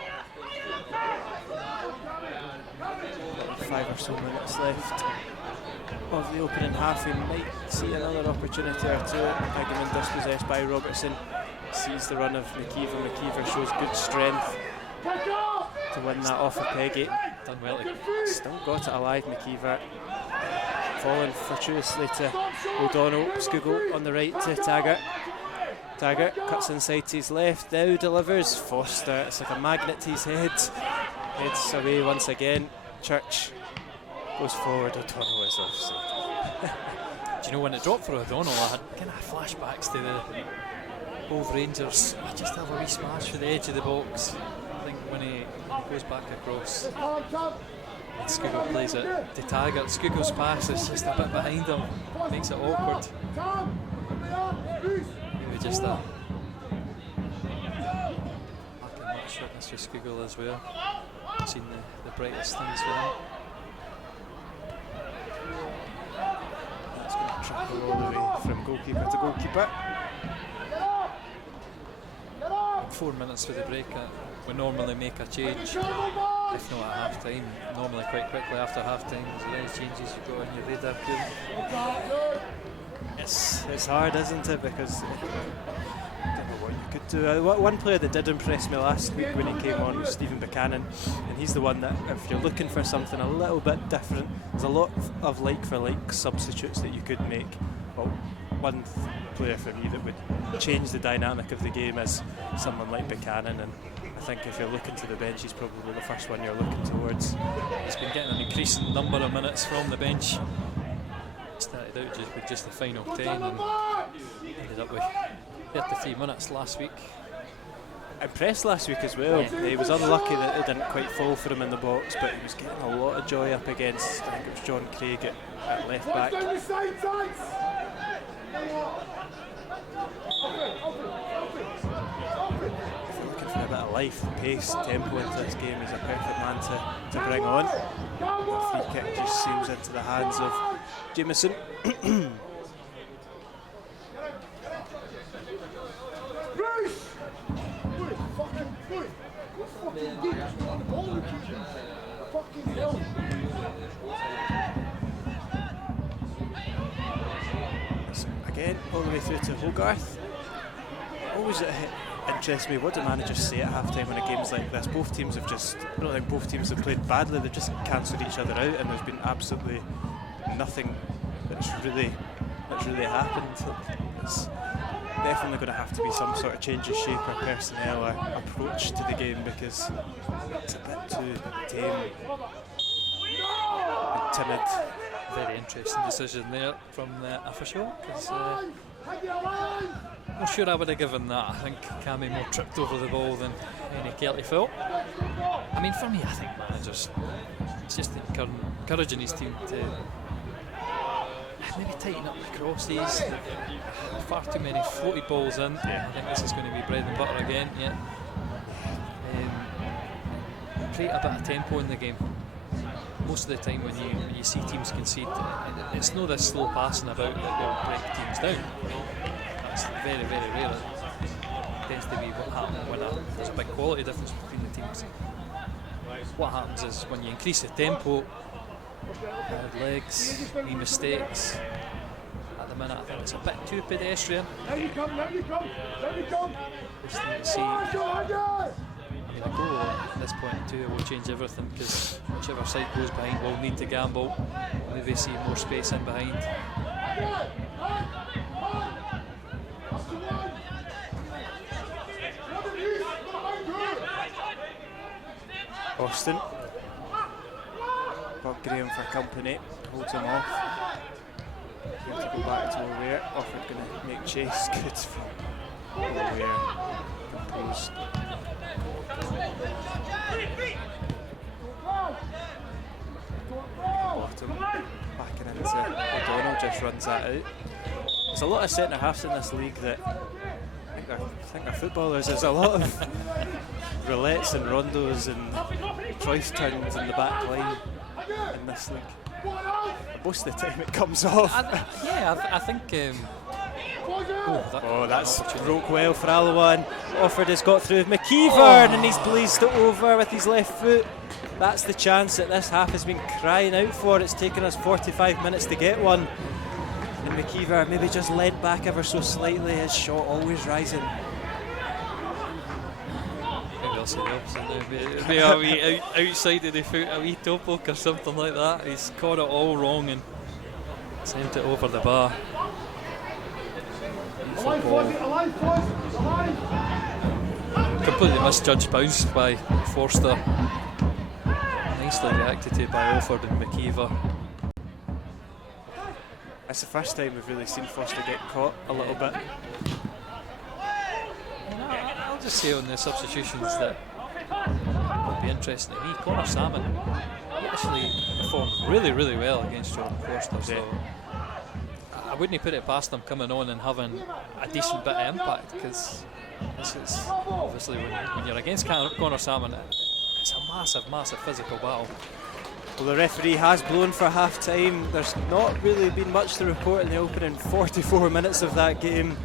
5 or so minutes left of the opening half. We might see another opportunity or two. Hageman dispossessed by Robertson. Sees the run of McKeever. McKeever shows good strength to win that off of Peggy. Done well. Still got it alive, McKeever. Falling fortuitously to O'Donnell. Skugel on the right to Taggart. Taggart cuts inside to his left, now delivers. Foster, it's like a magnet to his head. Heads away once again. Church goes forward. O'Donnell is offside. Do you know when it dropped for O'Donnell? I had kind of flashbacks to the old Rangers. I just have a wee smash for the edge of the box. I think when he goes back across, and Skugel plays it to Taggart. Skugel's pass is just a bit behind him, makes it awkward. Maybe just a lack of much fitness for Skugel as well. I've seen the brightest things for him. That's going to trickle all the way from goalkeeper to goalkeeper. 4 minutes for the break. We normally make a change, if not at half time. Normally quite quickly after half time. Is there any changes you've got on your radar? It's hard, isn't it? Because I don't know what you could do. One player that did impress me last week when he came on was Stephen Buchanan, and he's the one that, if you're looking for something a little bit different, there's a lot of like for like substitutes that you could make. Well, one player for me that would change the dynamic of the game is someone like Buchanan, and I think if you're looking to the bench, he's probably the first one you're looking towards. He's been getting an increasing number of minutes from the bench. Started out with just the final 10 and ended up with 33 minutes last week. Impressed last week as well. Yeah. He was unlucky that it didn't quite fall for him in the box, but he was getting a lot of joy up against, I think it was John Craig at left back. If you're looking for a bit of life, pace, tempo into this game, he's a perfect man to bring on. The free kick just sails into the hands of Jameson. Again, all the way through to Hogarth. Always interests me, what do managers say at half time when a game's like this? Both teams have just, I don't think both teams have played badly, they've just cancelled each other out, and there's been absolutely nothing that's really happened. It's definitely going to have to be some sort of change of shape or personnel or approach to the game, because it's a bit too tame and timid. Very interesting decision there from the official, because I'm not sure I would have given that. I think Cammy more tripped over the ball than any Kelty felt. I mean, for me, I think managers, it's just encouraging his team to maybe tighten up the crosses. Far too many floated balls in. I think this is going to be bread and butter again. Create a bit of tempo in the game. Most of the time when you see teams concede, it's not this slow passing about that will break teams down. That's very, very rare. It tends to be what happens when there's a big quality difference between the teams. What happens is when you increase the tempo, Bad legs, wee mistakes. At the minute, I think it's a bit too pedestrian. Now you come. Just need to see. I mean, a goal at this point too will change everything, because whichever side goes behind will need to gamble. Maybe see more space in behind. Austin. Got Graham for company. Holds him off. Going to go back to O'Weir. Offord going to make chase. Good from O'Weir. Composed. Bottom. Backing into O'Donnell. Just runs that out. There's a lot of centre halves in this league that I think are footballers. There's a lot of roulettes and rondos and choice turns in the back line in this league. Most of the time it comes off. I think. That's broke well for Alloa, and Offord has got through McKeever, and he's blazed it over with his left foot. That's the chance that this half has been crying out for. It's taken us 45 minutes to get one. And McKeever maybe just leant back ever so slightly, his shot always rising. Maybe I'll say the opposite now. Maybe a wee outside of the foot, a wee toe poke or something like that. He's caught it all wrong and sent it over the bar. Completely misjudged bounce by Forster. Nicely reacted to by Offord and McKeever. It's the first time we've really seen Foster get caught a little bit. I'll just say on the substitutions that will be interesting to me. Connor Salmon, he actually performed really, really well against Jordan Forster, so I wouldn't put it past him coming on and having a decent bit of impact, because this is obviously when you're against Connor Salmon, it's a massive, massive physical battle. Well, the referee has blown for half time. There's not really been much to report in the opening 44 minutes of that game.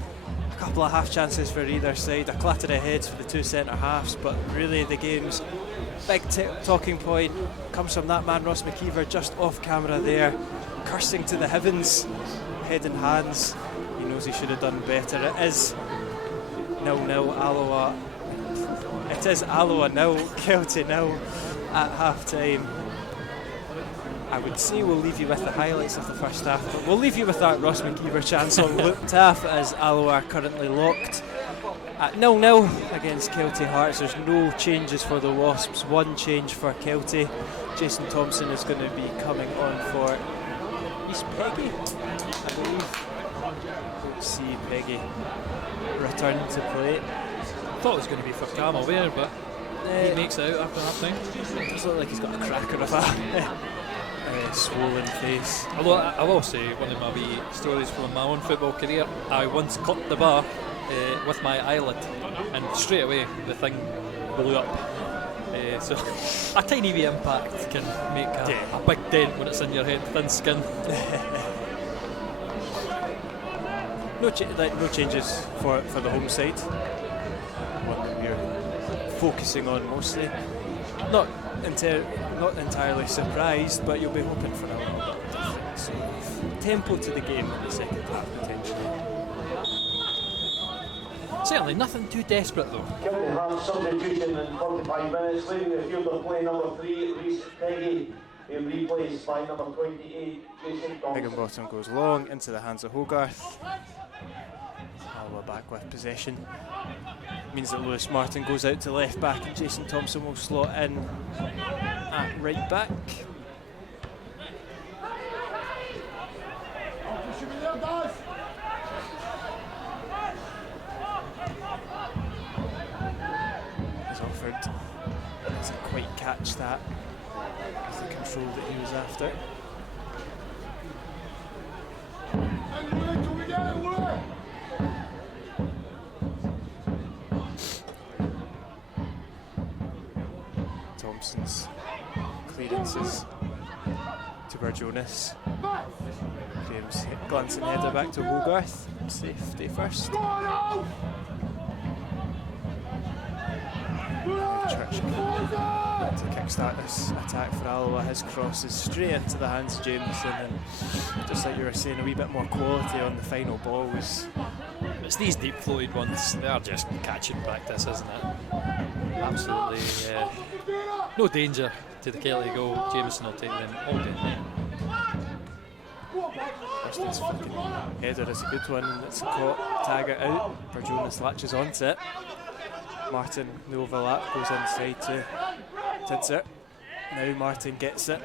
A couple of half chances for either side, a clatter of heads for the two centre halves, but really the game's big talking point comes from that man Ross McKeever just off camera there, cursing to the heavens, head in hands. He knows he should have done better. It is 0-0 Alloa. It is Alloa 0, Kelty 0 at half time. I would say we'll leave you with the highlights of the first half, but we'll leave you with that Ross McKeever chance on looked half, as Alloa are currently locked at 0-0 against Kelty Hearts. There's no changes for the Wasps, one change for Kelty. Jason Thompson is going to be coming on for East Peggy, I believe. Don't see Peggy return to play. I thought it was going to be for Cam O'Weir, but he makes it out after half time. It does look like he's got a cracker of a swollen face. Although I will say, one of my wee stories from my own football career, I once cut the bar with my eyelid, and straight away the thing blew up. So a tiny wee impact can make a big dent when it's in your head, thin skin. No changes for the home side. One that we're focusing on mostly. Not entirely surprised, but you'll be hoping for a little bit different sort of tempo to the game in the second half potentially. Certainly nothing too desperate though. Kelty Hearts substitution in 45 minutes, leaving the field of play number 3, Reece Peggy, in replace by number 28, Jason Thompson. Higginbottom goes long into the hands of Hogarth. Alloa back with possession. Means that Lewis Martin goes out to left back and Jason Thompson will slot in at right back. As Offord doesn't quite catch that with the control that he was after. Thompson's clearances to Burjonis. James glancing header back to Hogarth. Safety first. Churchill to kickstart this attack for Alloa. His cross is straight into the hands of Jameson, and just like you were saying, a wee bit more quality on the final ball was. It's these deep floated ones, they are just catching practice, isn't it? Absolutely no danger to the Kelly goal. Jameson will take them all day. First fucking header is a good one, and it's caught, tag it out. Jonas latches onto it. Martin, the overlap, goes inside to Tidser. Now Martin gets it,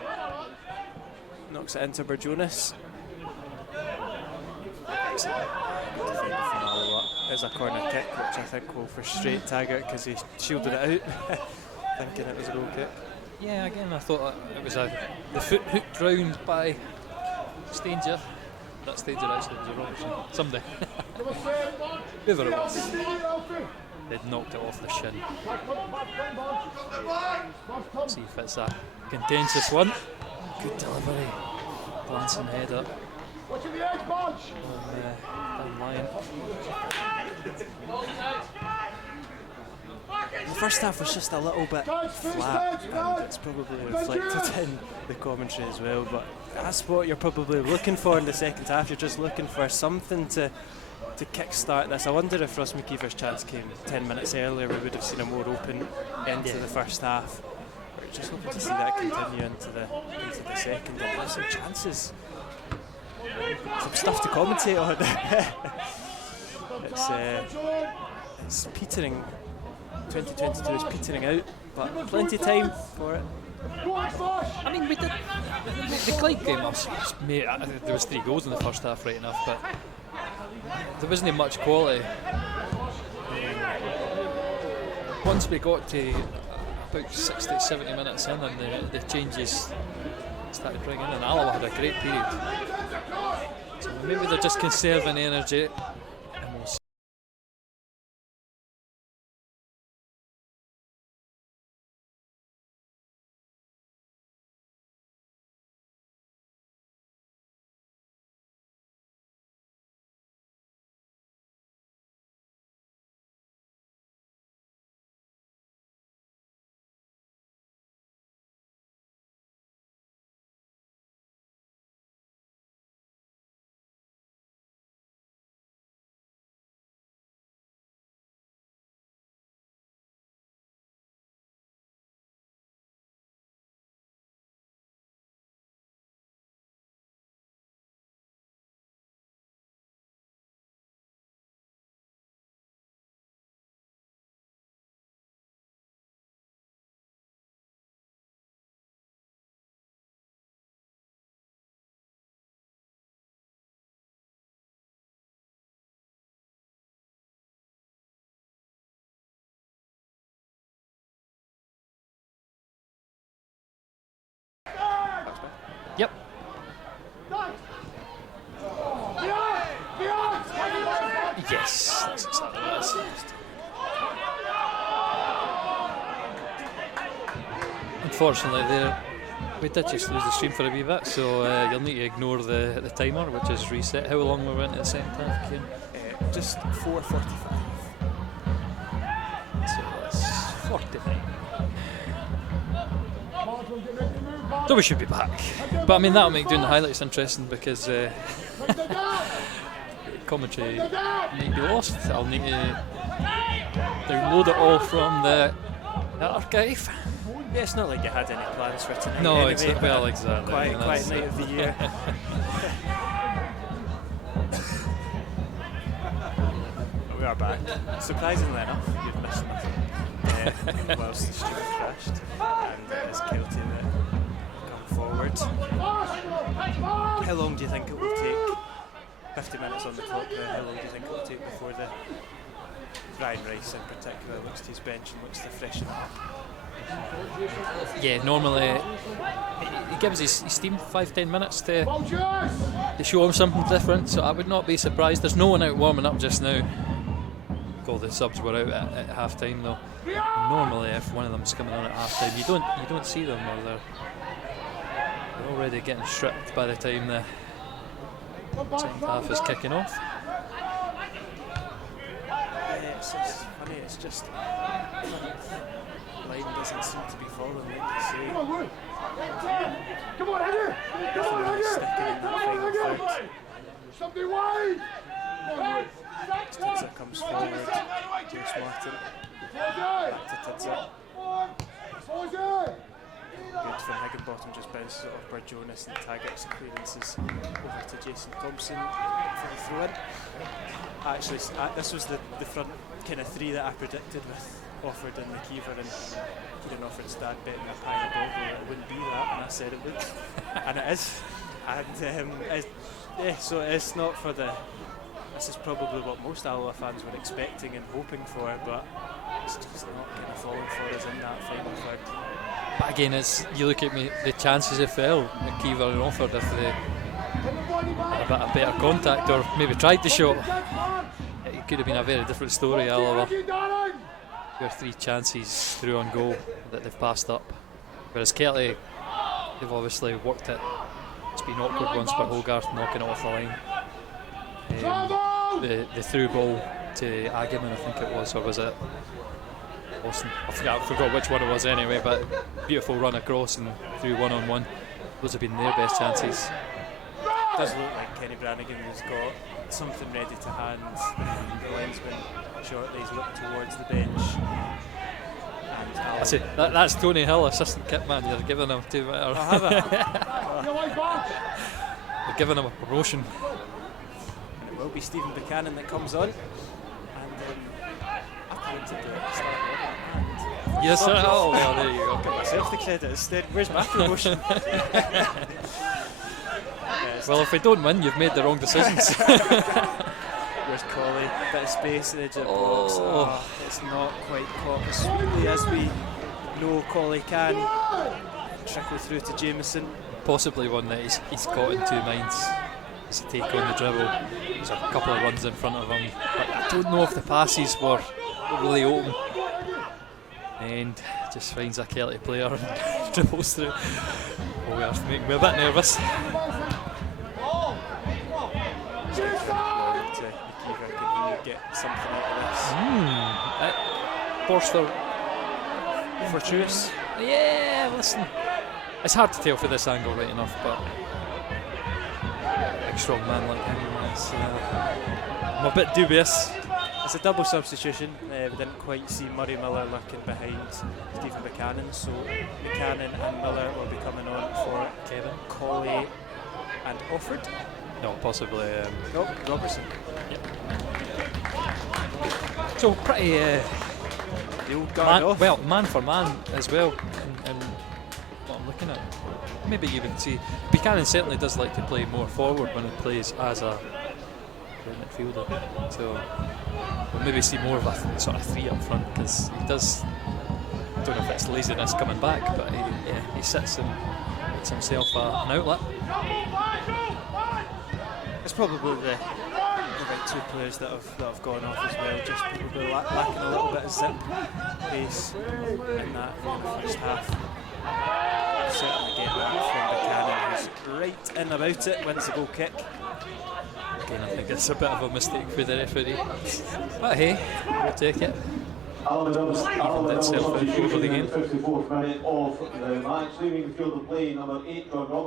knocks it into Jonas. It's a corner kick, which I think will frustrate Taggart because he shielded it out, thinking it was a goal kick. Yeah, again, I thought it was the foot hooked round by Stanger. Not Stanger, actually, it was a Robertson. Somebody. Whoever it was. They'd knocked it off the shin. See if it's a contentious one. Good delivery. Glancing header. Down line. The first half was just a little bit flat, and it's probably reflected in the commentary as well, but that's what you're probably looking for in the second half. You're just looking for something to kick-start this. I wonder if Ross McKeever's chance came 10 minutes earlier, we would have seen a more open end to the first half. We're just hoping to see that continue into the second, and there's some chances. Some stuff to commentate on. It's petering. 2022 is petering out, but plenty of time for it. I mean, we did the Clyde game. There was 3 goals in the first half, right enough, but there wasn't much quality. Once we got to about 60, 70 minutes in, and the changes started bringing in, and Alloa had a great period. So maybe they're just conserving energy, and we'll see. Yep. Yes, that's exactly what it is. Unfortunately, we did just lose the stream for a wee bit, so you'll need to ignore the timer, which is reset. How long we went at the second half, Cian? Just 4:45. So that's 49. So we should be back. But I mean, that'll make doing the highlights interesting because commentary might be lost. I'll need to download it all from the archive. Yeah, it's not like you had any plans for tonight. No, anyway, exactly. Well, exactly. Quiet night of the year. We are back. Surprisingly enough, you've missed nothing whilst the stream crashed, and it is Kelty that come forward. How long do you think it will take? 50 minutes on the clock now. How long do you think it will take before the Ryan Rice in particular looks to his bench and looks to freshen up? Yeah, normally he gives his team 5-10 minutes to show him something different, so I would not be surprised. There's no one out warming up just now. All the subs were out at half time though. And normally if one of them's coming on at half time, you don't see them, or they're already getting stripped by the time the second half is kicking off. It's funny, it's just line doesn't seem to be falling, like you say. Come on, Andrew! Come on, Andrew! Sticking in that final third. Something wide! Tidza comes forward, James Martin, back to Tidza. Good from Higginbottom, just bounces it off Burjonas, and Taggart's clearances over to Jason Thompson for the throw in. Actually, this was the front kind of three that I predicted with Offord and McKeever, and Kieran Offord's dad betting a pile of ball that it wouldn't be that, and I said it would, and it is. And so it's not for the. This is probably what most Alloa fans were expecting and hoping for, but it's just not kind of falling for us in that final third. But again, it's, you look at me, the chances it fell, McKeever and Offord, if they had a bit of better contact or maybe tried the shot, it could have been a very different story. Alloa, there are 3 chances through on goal that they've passed up, whereas Kelty, they've obviously worked it. It's been awkward once by Hogarth knocking it off the line. The through ball to Agyeman, I think it was, or was it Austin? I forgot which one it was anyway, but beautiful run across and through one-on-one. Those have been their best chances. It does look like Kenny Brannigan has got something ready to hand. The linesman shortly he's looked towards the bench. And I see, that's Tony Hill, assistant kit man. You're giving him too better. I'll have it. You're giving him a promotion. It will be Stephen Buchanan that comes on, and I pointed to it at the start. Yes, sir. Oh, well, there you go. Give myself the credit instead. Where's my promotion? Well, if we don't win, you've made the wrong decisions. Where's Colley? Bit of space in the edge of the box. Oh, it's not quite caught as sweetly as we know Colley can. Trickle through to Jameson. Possibly one that he's caught in 2 minds. As a take on the dribble. There's a couple of runs in front of him, but I don't know if the passes were really open. And just finds a Kelty player and dribbles through. Oh, that's making me a bit nervous. Can he get something out of this? Borster. Fortuitous. Yeah, listen. It's hard to tell for this angle right enough, but big strong man like him, I'm a bit dubious. It's a double substitution. We didn't quite see Murray Miller lurking behind Stephen Buchanan, so Buchanan and Miller will be coming on for Kevin Colley and Offord. No, possibly. Robertson. Yep. So pretty. The old guard off. Well, man for man as well. And what I'm looking at, maybe even see Buchanan certainly does like to play more forward when he plays as a midfielder. So we'll maybe see more of a sort of 3 up front, because he does. I don't know if it's laziness coming back, but he sits and gets himself an outlet. It's probably the right 2 players that have gone off as well, just probably lacking a little bit of zip pace in that first half. Certainly get that from Buchanan, who's right in about it, wins the goal kick. Again, I think it's a bit of a mistake for the referee, but hey, we'll take it. Evened itself out over the game.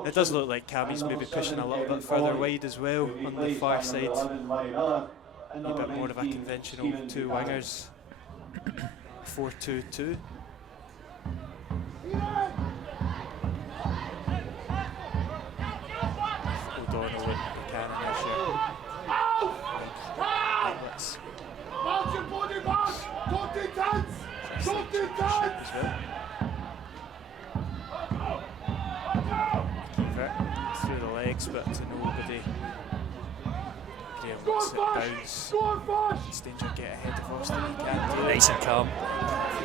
It does look like Cammy's maybe pushing a little bit further wide as well on the far side. A bit more of a conventional 2 wingers. 4-2-2. O'Donnell and Buchanan are sharing. Outlets. Keeper through the legs, but to nobody. Graham lets it bounce. Stanger get ahead of Austin. He can't do it. Nice and calm.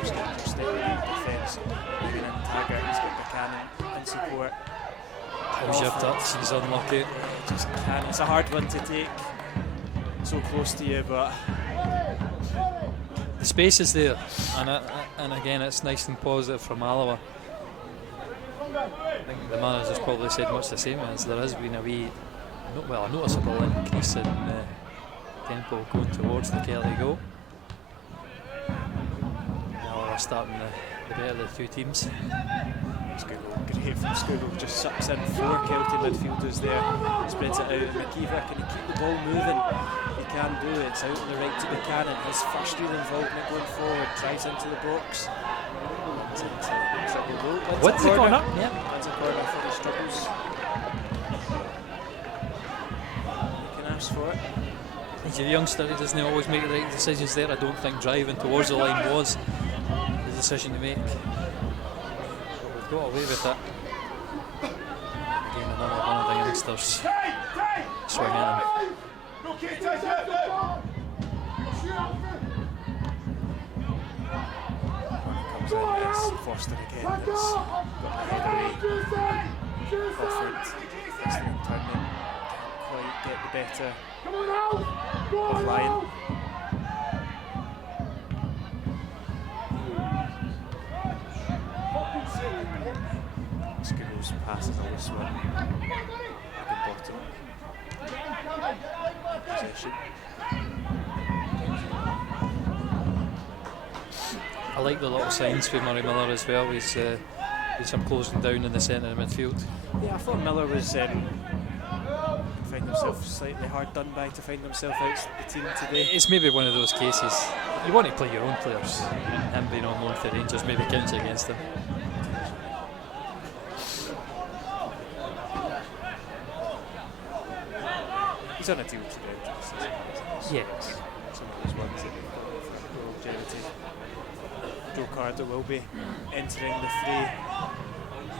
Stanger stepping in defence. Moving in Taggart. He's got Buchanan in support. Jibbed up, she's unlucky. Just can't. It's a hard one to take. So close to you, but the space is there, and again, it's nice and positive from Alloa. I think the manager's probably said much the same, as there has been a noticeable increase in tempo going towards the Kelty goal. Now we're starting the better of the two teams. Great from Scoogle, just sucks in 4 Kelty midfielders there, spreads it out, and McKeever, can he keep the ball moving? He can do it. It's out on the right to Buchanan, his first real involvement going forward, drives into the box, runs into trouble low, wins a corner, wins a corner for the struggles. You can ask for it. He's a youngster, he doesn't always make the right decisions there. I don't think driving towards the line was the decision to make. But we've got away with it. Again, another one of the youngsters swinging in. Comes in, it's Foster again, that's got the head away, Offord, that's the turning, can't quite get the better of Ryan. Skittles passes always swim. Good bottom. Possession. I like the little signs for Murray Miller as well. He's some closing down in the centre of midfield. Yeah, I thought Miller was find himself slightly hard done by to find himself out the team today. It's maybe one of those cases. You want to play your own players. Him being on loan for Rangers maybe counts against him. He's on a deal to the entrance. Yes. Some of those ones that they've got for longevity. Joe Carter will be entering the fray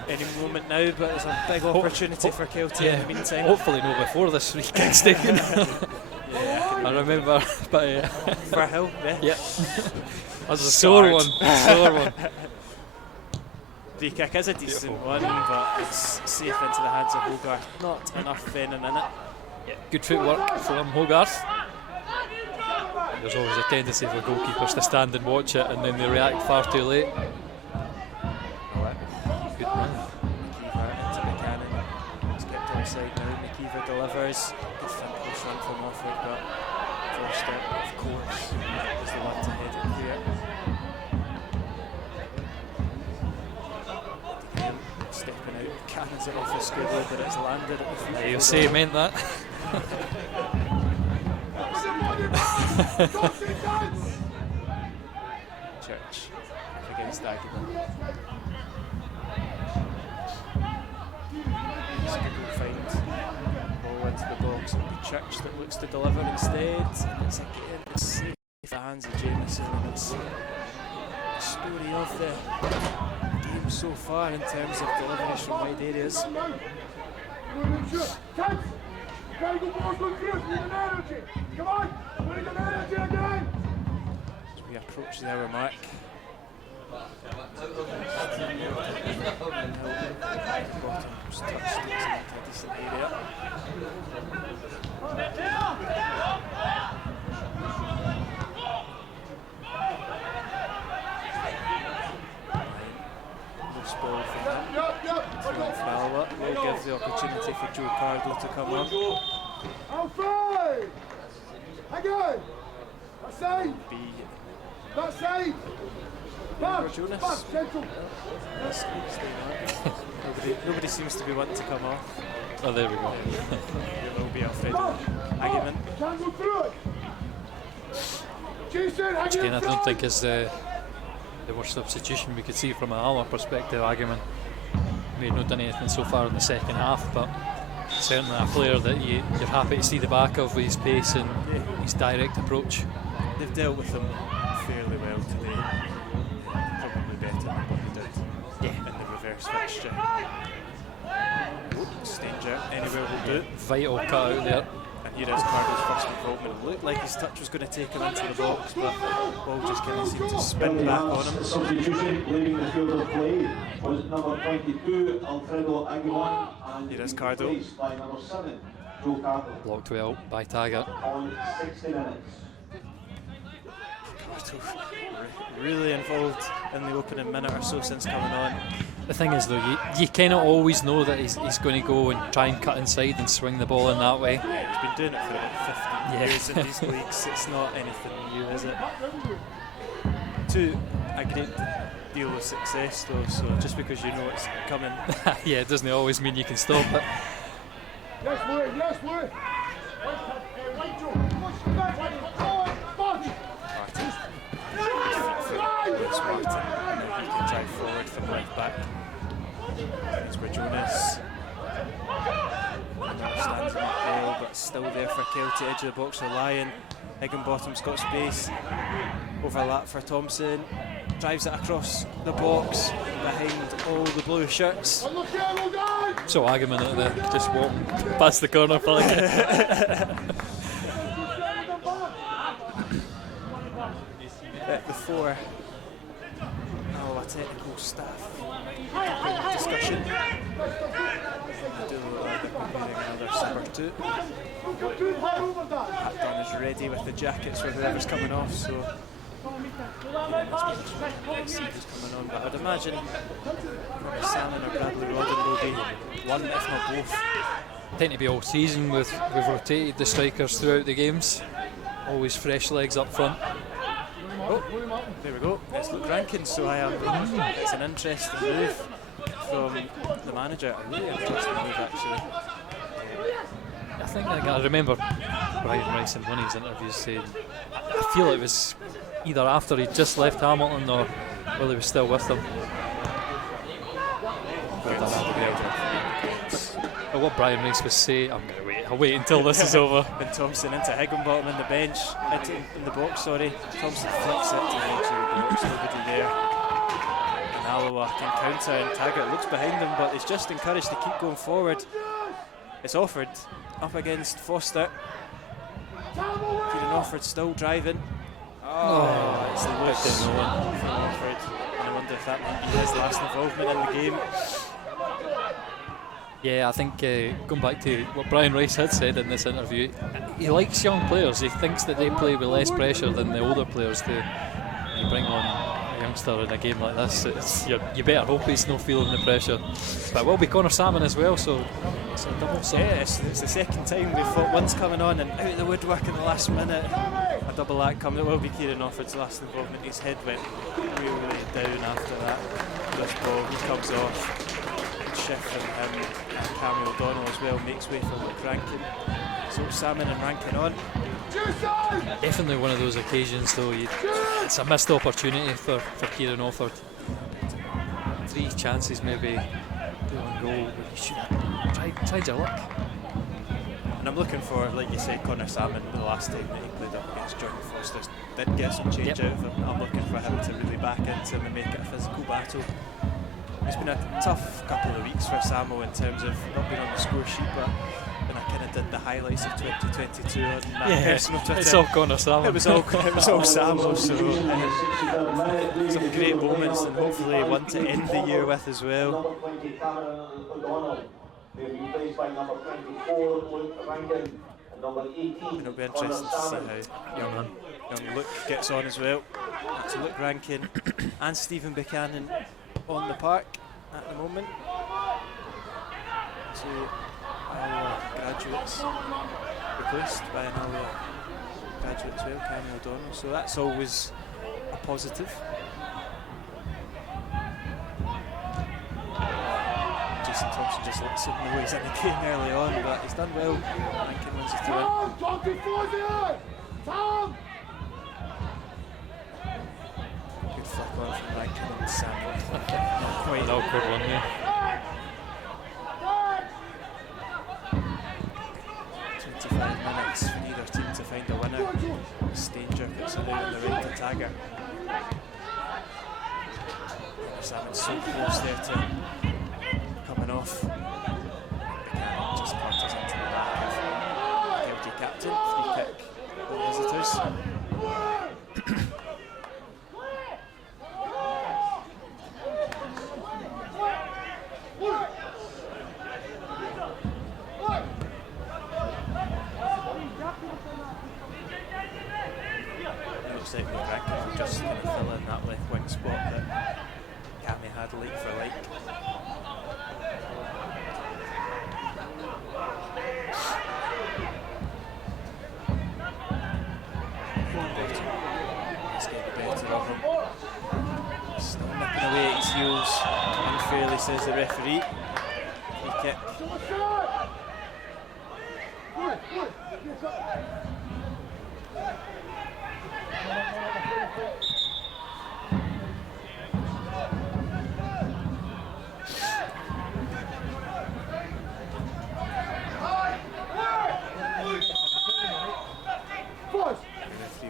any moment now, but there's a big opportunity for Kelty in the meantime. Hopefully no before this free kick's taken. I remember, but for Hill, yeah. That was a sore one. Free kick is a decent one, but it's safe into the hands of Hogarth. Not enough venom in it. Yeah, good footwork from Hogarth. There's always a tendency for goalkeepers to stand and watch it and then they react far too late. Good man. McKeever into Buchanan. It's kept offside now. McKeever delivers. Good close run from Offord, but Foster, of course, is the one to head it clear. Graham stepping out. Buchanan's it off the Scooby, but it's landed at the feet. Yeah, you'll say he meant that. Church against Agnew. Scooby finds ball into the box. It'll be Church that looks to deliver instead. It's again safe in the hands of Jameson, and it's the story of the game so far in terms of deliveries from wide areas. As we approach the hour mark. Bottom's touched into a decent area. Loose ball for him. Fowler will give the opportunity for Joe Cardo to come on. Outside! Again! That side! That side! Back! Back! Central! Nobody seems to be wanting to come off. Oh, there we go. It will be Alfredo Agyeman. Can't go through it! Jason, Which again I don't think is the worst substitution we could see from an Alloa perspective. Agyeman may have not done anything so far in the second half, but certainly a player that you're happy to see the back of with his pace and his direct approach. They've dealt with him fairly well today. Probably better than what they did in the reverse fixture. Stanger, anywhere will do. Vital cut out there. And here is Cardo's first involvement. It looked like his touch was going to take him into the box, but ball just kind of seemed to spin back on him. Substitution leaving the field of play was number 22, Alfredo Agyeman, and Here is Cardo. replaced by number 7, Joe Cardo. Blocked well by Taggart. On 60 minutes. Cardo really involved in the opening minute or so since coming on. The thing is though, you kind of always know that he's going to go and try and cut inside and swing the ball in that way. Yeah, he's been doing it for about 15 years in these leagues. It's not anything new, is it? To a great deal with success though, so just because you know it's coming. Yeah, it doesn't always mean you can stop it. Yes, Wayne, yes, Wayne. He can drive forward from left back. It's where Jonas stands in the ball, but still there for Kelty, edge of the box for Lyon. Higginbottom's got space, overlap for Thompson, drives it across the box behind all the blue shirts. So argument out there, just walking past the corner for like Before our technical staff discussion, I do look like they're preparing another substitute. Hatton is ready with the jackets for whoever's coming off, so let's see who's coming on. But I'd imagine Salmon or Bradley Rodden will be one, if not both. Tend to be all season. We've rotated the strikers throughout the games. Always fresh legs up front. Oh, there we go. It's Luke Rankin, so it's an interesting move from the manager. A really interesting move, actually. I think I remember Brian Rice in one of his interviews saying, I feel it was either after he'd just left Hamilton or while he was still with them. But what Brian Rice was saying, I'm going to wait. I'll wait until this is over. And Thompson into Higginbottom in the bench, in the box, sorry. Thompson flicks it to the edge of the box, nobody there. And Alloa can counter, and Taggart looks behind him, but is just encouraged to keep going forward. It's Offord up against Foster. Kieran Offord still driving. Oh, it's loose from Offord. And I wonder if that might be his last involvement in the game. Yeah, I think going back to what Brian Rice had said in this interview, he likes young players. He thinks that they play with less pressure than the older players do. You bring on a youngster in a game like this, you better hope he's not feeling the pressure. But it will be Connor Salmon as well, so it's a double sum. Yeah, it's the second time we've fought. One's coming on and out of the woodwork in the last minute. A double act coming. It will be Kieran Offord's last involvement. His head went really down after that. This ball, he comes off. Shift from him, Cammy O'Donnell as well makes way for Luke Rankin. So Salmon and Rankin on. Definitely one of those occasions though, it's a missed opportunity for Kieran Offord. 3 chances maybe to on goal, but you should have tried your luck. And I'm looking for, like you said, Connor Salmon, the last time that he played up against Jordan Foster did get some change out of him. I'm looking for him to really back into him and make it a physical battle. It's been a tough couple of weeks for Samo in terms of not being on the score sheet, but when I kind of did the highlights of 2022 on my personal Twitter, it's all Connor Salmon. It was all Samo, so some great moments and hopefully one to end the year with as well. Number 20, Cameron O'Donnell, will be replaced by number 24, Luke Rankin, and number 18. It'll be interesting to see how young Luke gets on as well. So Luke Rankin and Stephen Buchanan on the park at the moment. So Alloa graduates replaced by an Alloa graduate as well, Cammy O'Donnell. So that's always a positive. Jason Thompson just lets him know he's in the game early on, but he's done well. Rankin wins the throw. Tom! Good flick on from Rankin and Samuel. Quite an awkward one there. 25 minutes for neither team to find a winner. Stanger puts it out on the right to Taggart. Salmon's so close there to coming off. Buchanan just cutters into the back of Kelty captain. Free kick for visitors. Looks like Luke Rankin will just kind of fill in that left wing spot that Cammy had like for like. unfairly, says the referee. Free kick.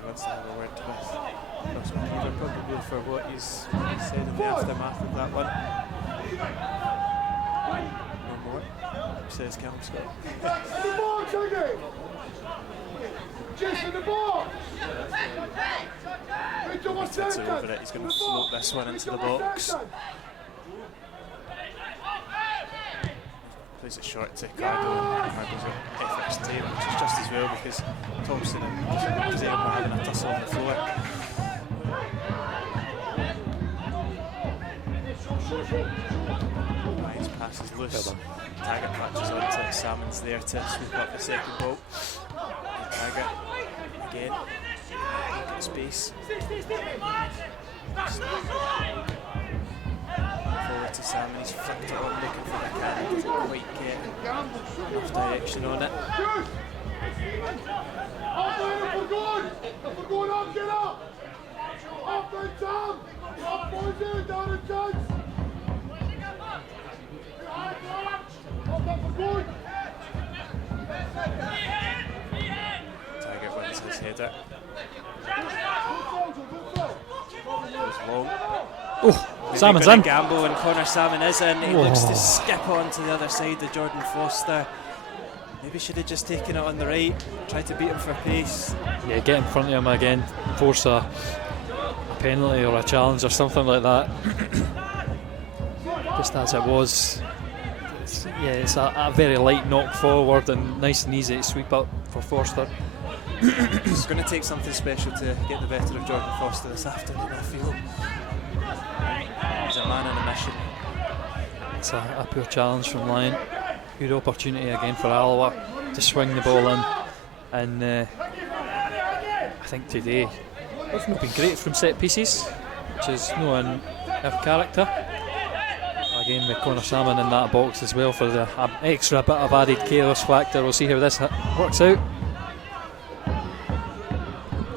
Wants to have a word with Ross McKeever, probably for what he's said in the aftermath of that one. No more, says Callum Scott. The box again! Jason, the box! It's over it, he's going to float this one into the box. Plays it short to Cardo, and Cardo's at FX tape, which is just as well because Thompson and Zane are having a tussle on the floor. Ryan's pass is loose. Taggart patches onto it. Salmon's there to sweep up the second ball. And Taggart again. Space. Forward to Salmon, he's flicked it on looking for the cannon, doesn't quite get enough direction on it. Up going up, get up! Up then Tom! Up boys in, down a chance! Up that for good! Taggart wins his header. Goes long. Oh, Salmon's in. Gamble and Connor Salmon is in. He looks to skip on to the other side to Jordan Foster. Maybe should have just taken it on the right, tried to beat him for pace. Yeah, get in front of him again, force a penalty or a challenge or something like that. Just as it was. It's a very light knock forward and nice and easy to sweep up for Forster. It's going to take something special to get the better of Jordan Foster this afternoon, I feel. He's a man on a mission. It's a poor challenge from Lyon. Good opportunity again for Alloa to swing the ball in. And I think today they've not been great from set pieces, which is no in their character. Again with Connor Salmon in that box as well for the extra bit of added chaos factor. We'll see how this works out.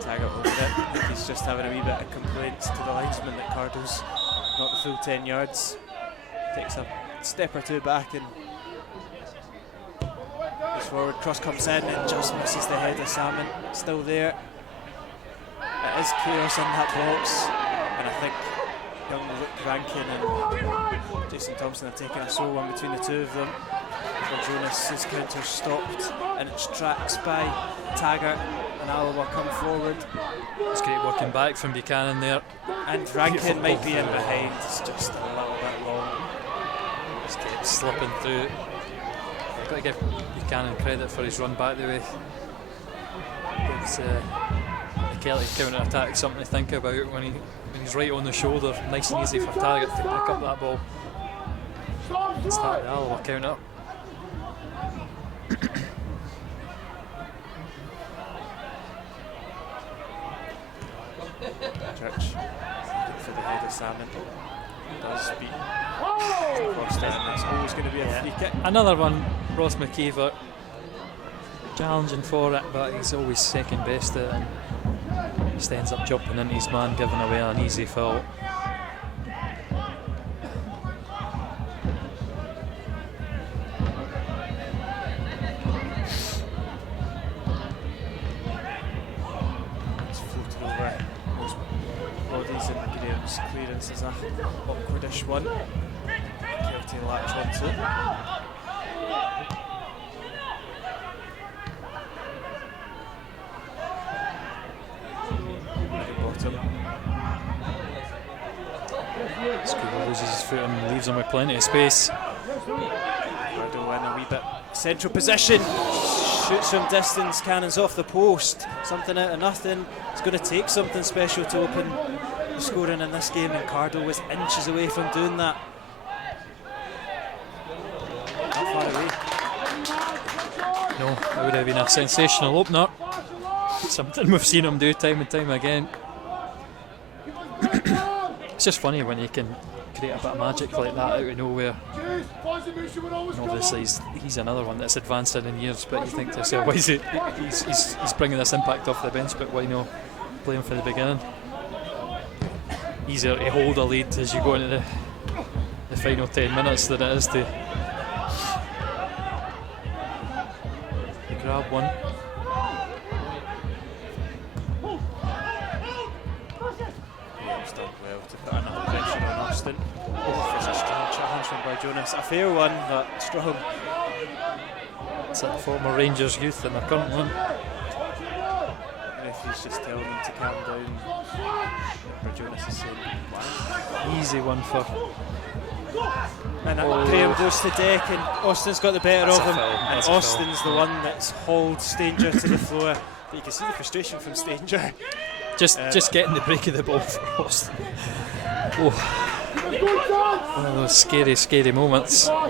Taggart over it. I think he's just having a wee bit of complaints to the linesman that Cardo's not the full 10 yards. Takes a step or two back and goes forward. Cross comes in and just misses the head of Salmon. Still there. It is chaos in that box, and I think young Luke Rankin and Jason Thompson have taken a sole one between the two of them. Jonas' counter stopped and it's tracks by Taggart, and Alloa come forward. It's great working back from Buchanan there. And Rankin might be in behind, it's just a little bit long. Just kept slipping through. I've got to give Buchanan credit for his run back the way. Gives the Celtic counter attack something to think about when he's right on the shoulder. Nice and easy for Taggart to pick up that ball and start the Alloa counter. Church looking for the head of Salmon. Does beat Foster, and that's always going to be a free kick. Another one, Ross McKeever challenging for it, but he's always second best at it, and just ends up jumping into his man, giving away an easy foul. It's floated over those bodies, and Graham's clearance is a awkwardish one. Kelty latch onto it. Bottom. Scuba loses his foot and leaves him with plenty of space. Cardo in a wee bit central position. Shoots from distance, cannons off the post. Something out of nothing. It's going to take something special to open the scoring in this game, and Cardo was inches away from doing that. Not far away. No, that would have been a sensational opener. Something we've seen him do time and time again. It's just funny when you can create a bit of magic like that out of nowhere. Cheers. Fancy mission would always And come obviously on. he's another one that's advancing in years, but you think to yourself, why is he's bringing this impact off the bench, but why not play him from the beginning? Easier to hold a lead as you go into the final 10 minutes than it is to grab one. Graham's done well to put another pressure on Austin. It's a strong challenge from by Jonas. A fair one, but strong. It's a former Rangers youth and a current one. Referee's just telling him to calm down. But Jonas is saying, why? Easy one for. And Graham goes to deck, and Austin's got the better That's of a him. foul. And That's a foul. Austin's the one that's hauled Stanger to the floor. But you can see the frustration from Stanger. Just getting the break of the ball for Austin. Oh, one of those scary moments. I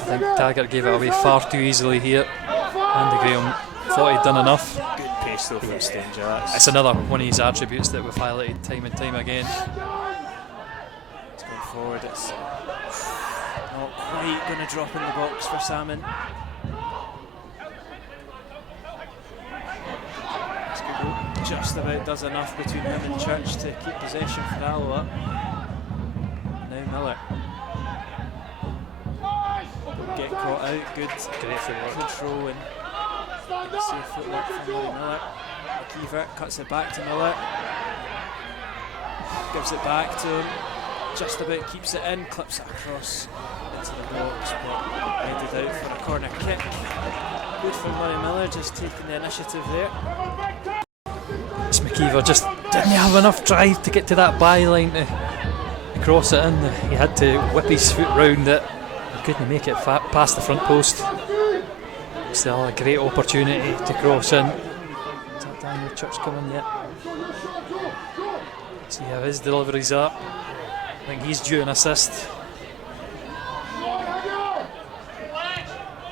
think Taggart gave it away far too easily here. Andy Graham thought he'd done enough. Good pace though from Stanger. It's another one of his attributes that we've highlighted time and time again. It's going forward. It's not quite going to drop in the box for Salmon. Just about does enough between him and Church to keep possession for Alloa. Now Miller. Don't get caught out. Good Great footwork. control and safe footwork from Murray Miller. McKeever cuts it back to Miller. Gives it back to him. Just about keeps it in. Clips it across into the box, but headed out for a corner kick. Good for Murray Miller, just taking the initiative there. It's McKeever just didn't have enough drive to get to that byline to cross it in. He had to whip his foot round it. He couldn't make it past the front post. Still a great opportunity to cross in. Is that Daniel Church coming yet? See how his deliveries are. I think he's due an assist.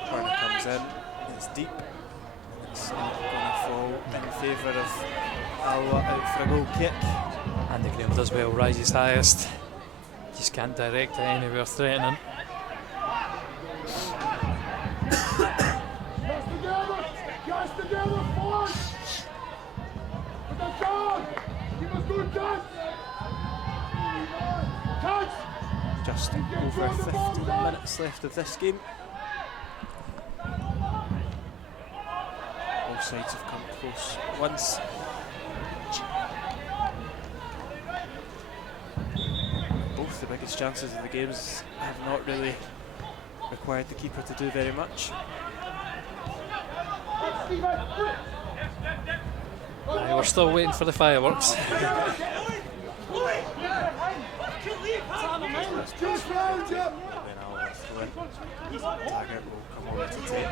Corner comes in, it's deep. It's not going to fall in favour of Alloa, out for a goal kick. Andy Graham does well, rises highest. Just can't direct it anywhere threatening. Guys together, forward. With the shot. Give us good touch. Touch. Just over 15 minutes left of this game. All sides have come close once. Both the biggest chances of the games have not really required the keeper to do very much. Aye, we're still waiting for the fireworks. Just round you. Then Alloa throw in. Taggart will come over to take.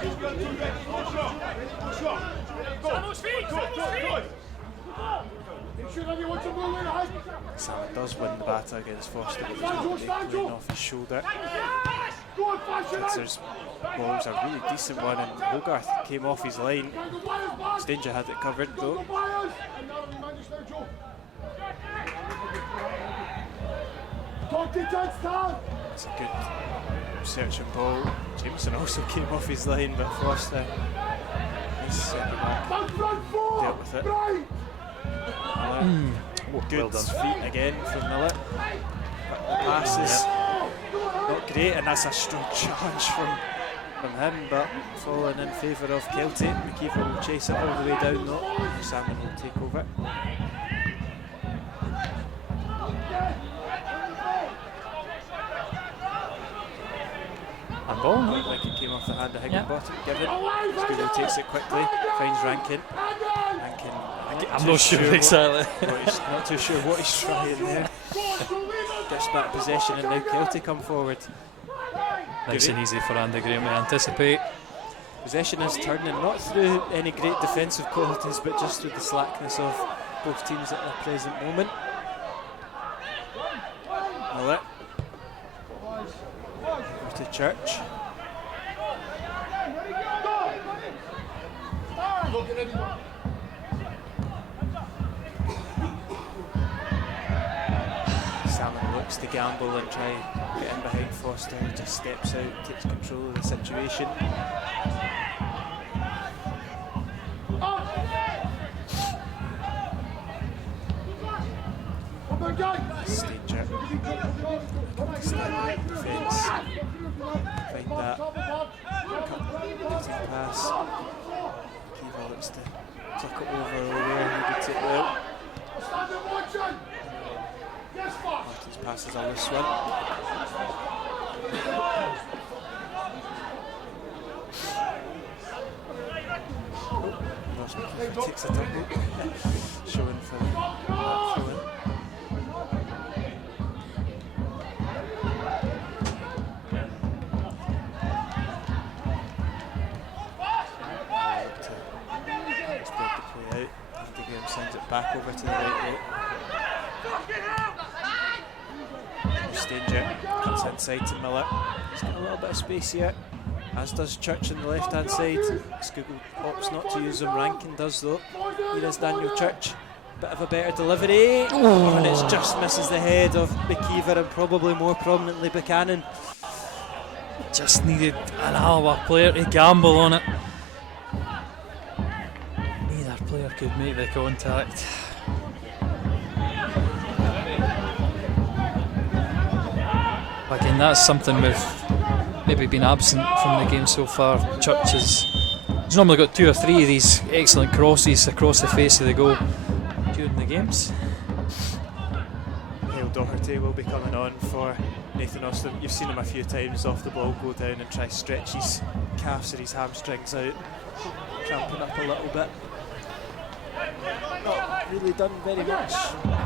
Make sure everyone's a move in, hey. Salmon does win the battle against Foster, but he's not playing off his shoulder. Go on, fashion, hey. Fitzer's ball was a really decent one, and Hogarth came off his line. Stanger had it covered though. It's a good searching ball. Jameson also came off his line, but Foster is second back. Dealt with it. Good feet again from Miller. But the passes not great, and that's a strong challenge from him, but falling in favour of Kelty. McKeever will chase it all the way down though. Salmon will take over. And ball, no? Like it came off the hand of Higginbottom. Given. Scudo takes it quickly, finds Rankin. Rankin, I'm not sure exactly. Not too sure what he's trying there. Gets back possession, and now Kelty come forward. Nice and easy for Andy Graham to anticipate. Possession is turning, not through any great defensive qualities, but just through the slackness of both teams at the present moment. Miller. Over to Church. Salmon looks looks to gamble and try get in behind Foster. He just steps out, takes control of the situation. Stanger step defence. Find that pass. Kiva looks to tuck it over where he did it well. Martins passes on this one. Ross McKeever takes a double. Showing for the throw in. Sends it back over to the right. Stanger cuts inside to Miller. He's got a little bit of space here, as does Church on the left hand side. Skugel opts not to use him. Rankin does though. Here is Daniel Church. Bit of a better delivery. And it just misses the head of McKeever and probably more prominently Buchanan. Just needed an Alloa player to gamble on it. Player could make the contact. Again, that's something we've maybe been absent from the game so far. Church he's normally got 2 or 3 of these excellent crosses across the face of the goal during the games. Hale Doherty will be coming on for Nathan Austin. You've seen him a few times off the ball go down and try to stretch his calves or his hamstrings out, cramping up a little bit. Not really done very much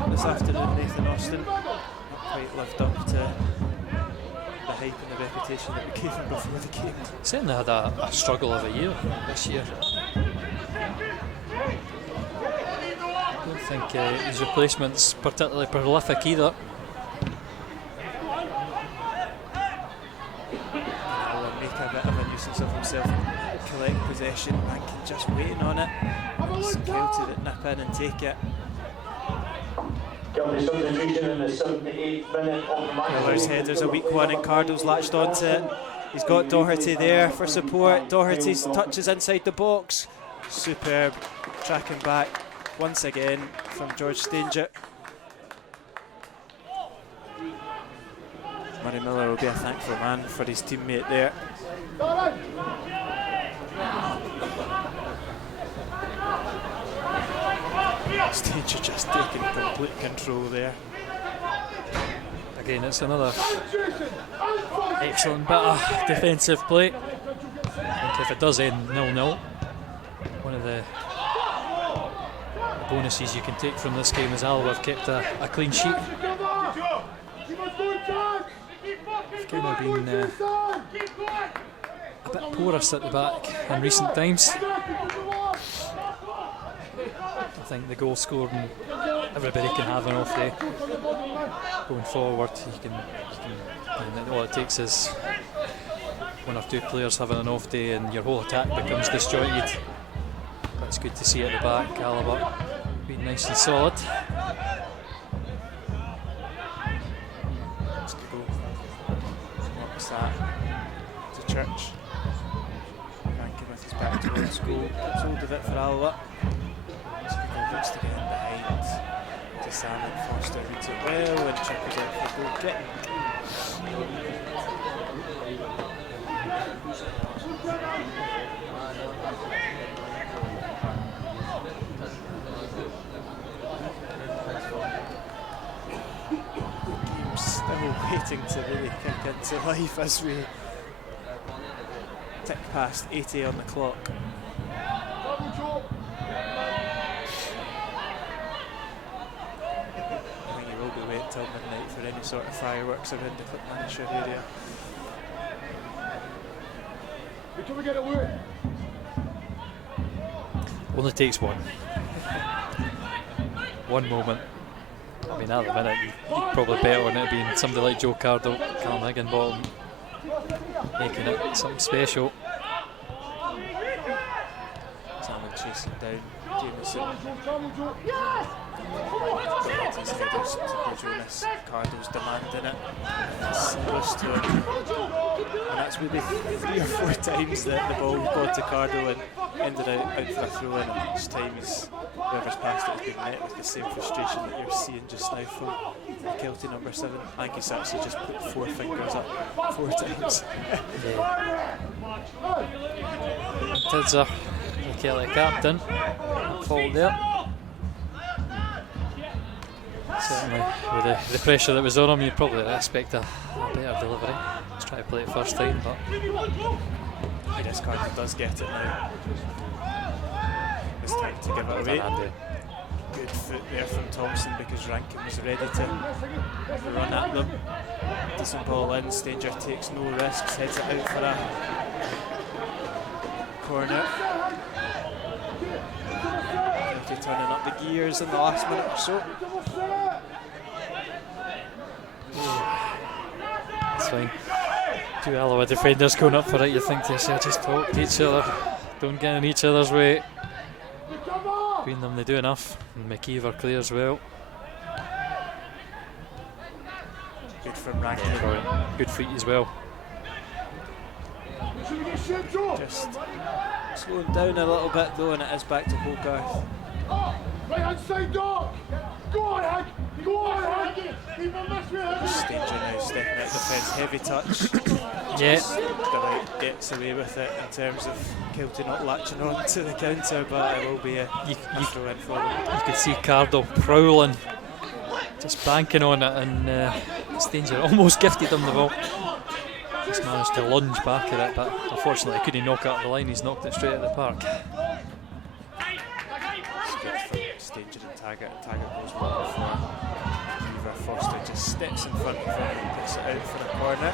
this afternoon, Nathan Austin. Not quite lived up to the hype and the reputation that we gave him before the game. Certainly had a struggle of a year this year. I don't think his replacement's particularly prolific either. He'll make a bit of a nuisance of himself, collect possession. Rankin just waiting on it. Kelty that nip in and take it. Miller's header's a weak one and Cardo's latched onto it. He's got Doherty there for support. Doherty's touches inside the box. Superb. Tracking back once again from George Stanger. Murray Miller will be a thankful man for his teammate there. Stanger just taking complete control there. Again, it's another excellent bit of defensive play. I think if it does end 0-0, one of the bonuses you can take from this game is Alloa have kept a clean sheet. They've kind of been a bit porous at the back in recent times. I think the goal scored and everybody can have an off day. Going forward, and all it takes is 1 or 2 players having an off day and your whole attack becomes disjointed. But it's good to see at the back, Alaba being nice and solid. Just to go. What's that? To Church. Rankin with his back towards goal. Gets hold of it for Alaba. Looks to get in behind to Sam and Foster reads it well and Chippers out for goal kick. Game's still waiting to really kick into life as we tick past 80 on the clock. Till midnight for any sort of fireworks around the Clipmanshaw area. Only takes one. One moment. I mean, at the minute, you'd probably bet on it being somebody like Joe Cardo, Callum Higginbottom, making it something special. Salmon chasing down Jameson. His headers to Jonas. Cardo's demanding it. Slivers to him. And that's maybe 3 or 4 times that the ball got to Cardo and ended out for a throw in. And each time whoever's passed it has been met with the same frustration that you're seeing just now from Kelty number 7. I think he's actually just put 4 fingers up 4 times. Tidser, the Kelty captain, fall there. Certainly, with the pressure that was on him, you'd probably expect a better delivery. Let's try to play it first time, but This Cardo does get it now. It's time to give it away. Good foot there from Thompson because Rankin was ready to run at them. Decent ball in, Stanger takes no risks, heads it out for a corner. Kelty turning up the gears in the last minute or so. it's fine. 2 Alloa defenders going up for it, you think to yourself, just talk to each other, don't get in each other's way. Between them they do enough, and McKeever clears well. Good from Rankin. Good feet as well. Just slowing down a little bit though, and it is back to Hogarth. Right hand side, Doc! Go on, Hank! Go on, Hank! Keep on this way, Stanger now stepping out defence, heavy touch. Yeah. Delight gets away with it in terms of Kelty not latching on to the counter, but it will be a throw in for them. You could see Cardo prowling, just banking on it, and Stanger almost gifted him the ball. Just managed to lunge back at it, but unfortunately he couldn't knock it up the line. He's knocked it straight at the park. Stanger and Taggart. Taggart goes well before Beaver. Foster just steps in front of him and gets it out for the corner.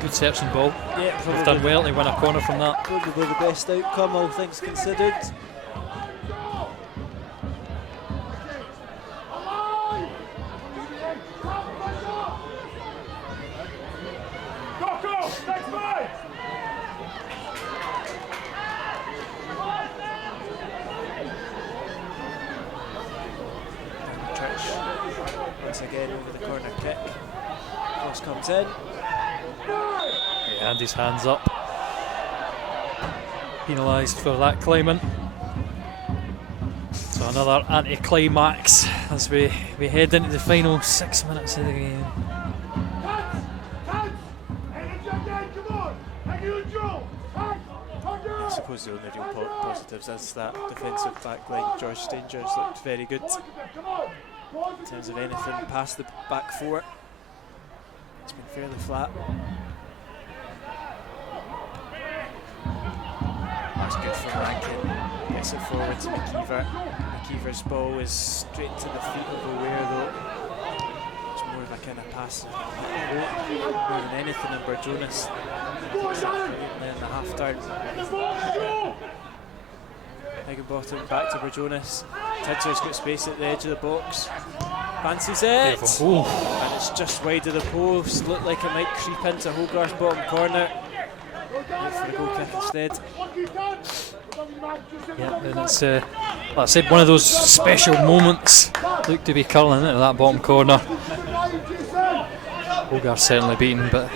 Good searching ball. Yeah, They've done well to win a corner from that. Probably the best outcome, all things considered. Once again over the corner kick. Cross comes in. And his hands up. Penalised for that climbing. So another anti-climax as we head into the final 6 minutes of the game. I suppose the only real positives is that defensive back line. George Stanger's looked very good in terms of anything past the back 4. It's been fairly flat. That's good from Rankin. Gets it forward to McKeever. McKeever's ball is straight to the feet of O'Ware though. It's more of a kind of pass more than anything in Burjonas. In the half turn. Higginbottom back to Burjonas. Tidser's got space at the edge of the box. Fancies it! And it's just wide of the post. Looked like it might creep into Hogarth's bottom corner. Wait for a goal kick instead. Yeah, and it's, like I said, one of those special moments. Looked to be curling into that bottom corner. Hogarth's certainly beaten, but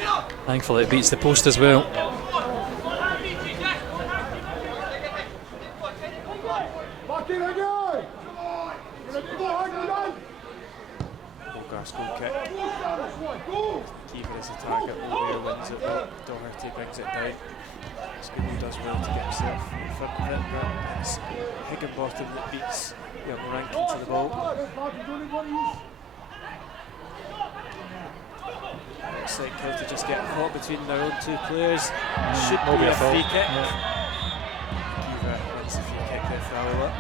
thankfully it beats the post as well. Hogarth's goal kick. Keeper is the target. O'Ware wins it, but Doherty brings it down. Scoobie does well to get himself in front of it, but it's Higginbottom that beats young Rankin to the ball. Looks like Kelty just get caught between their own 2 players. Should be a free kick. Keeper wins the free kick there for Alloa.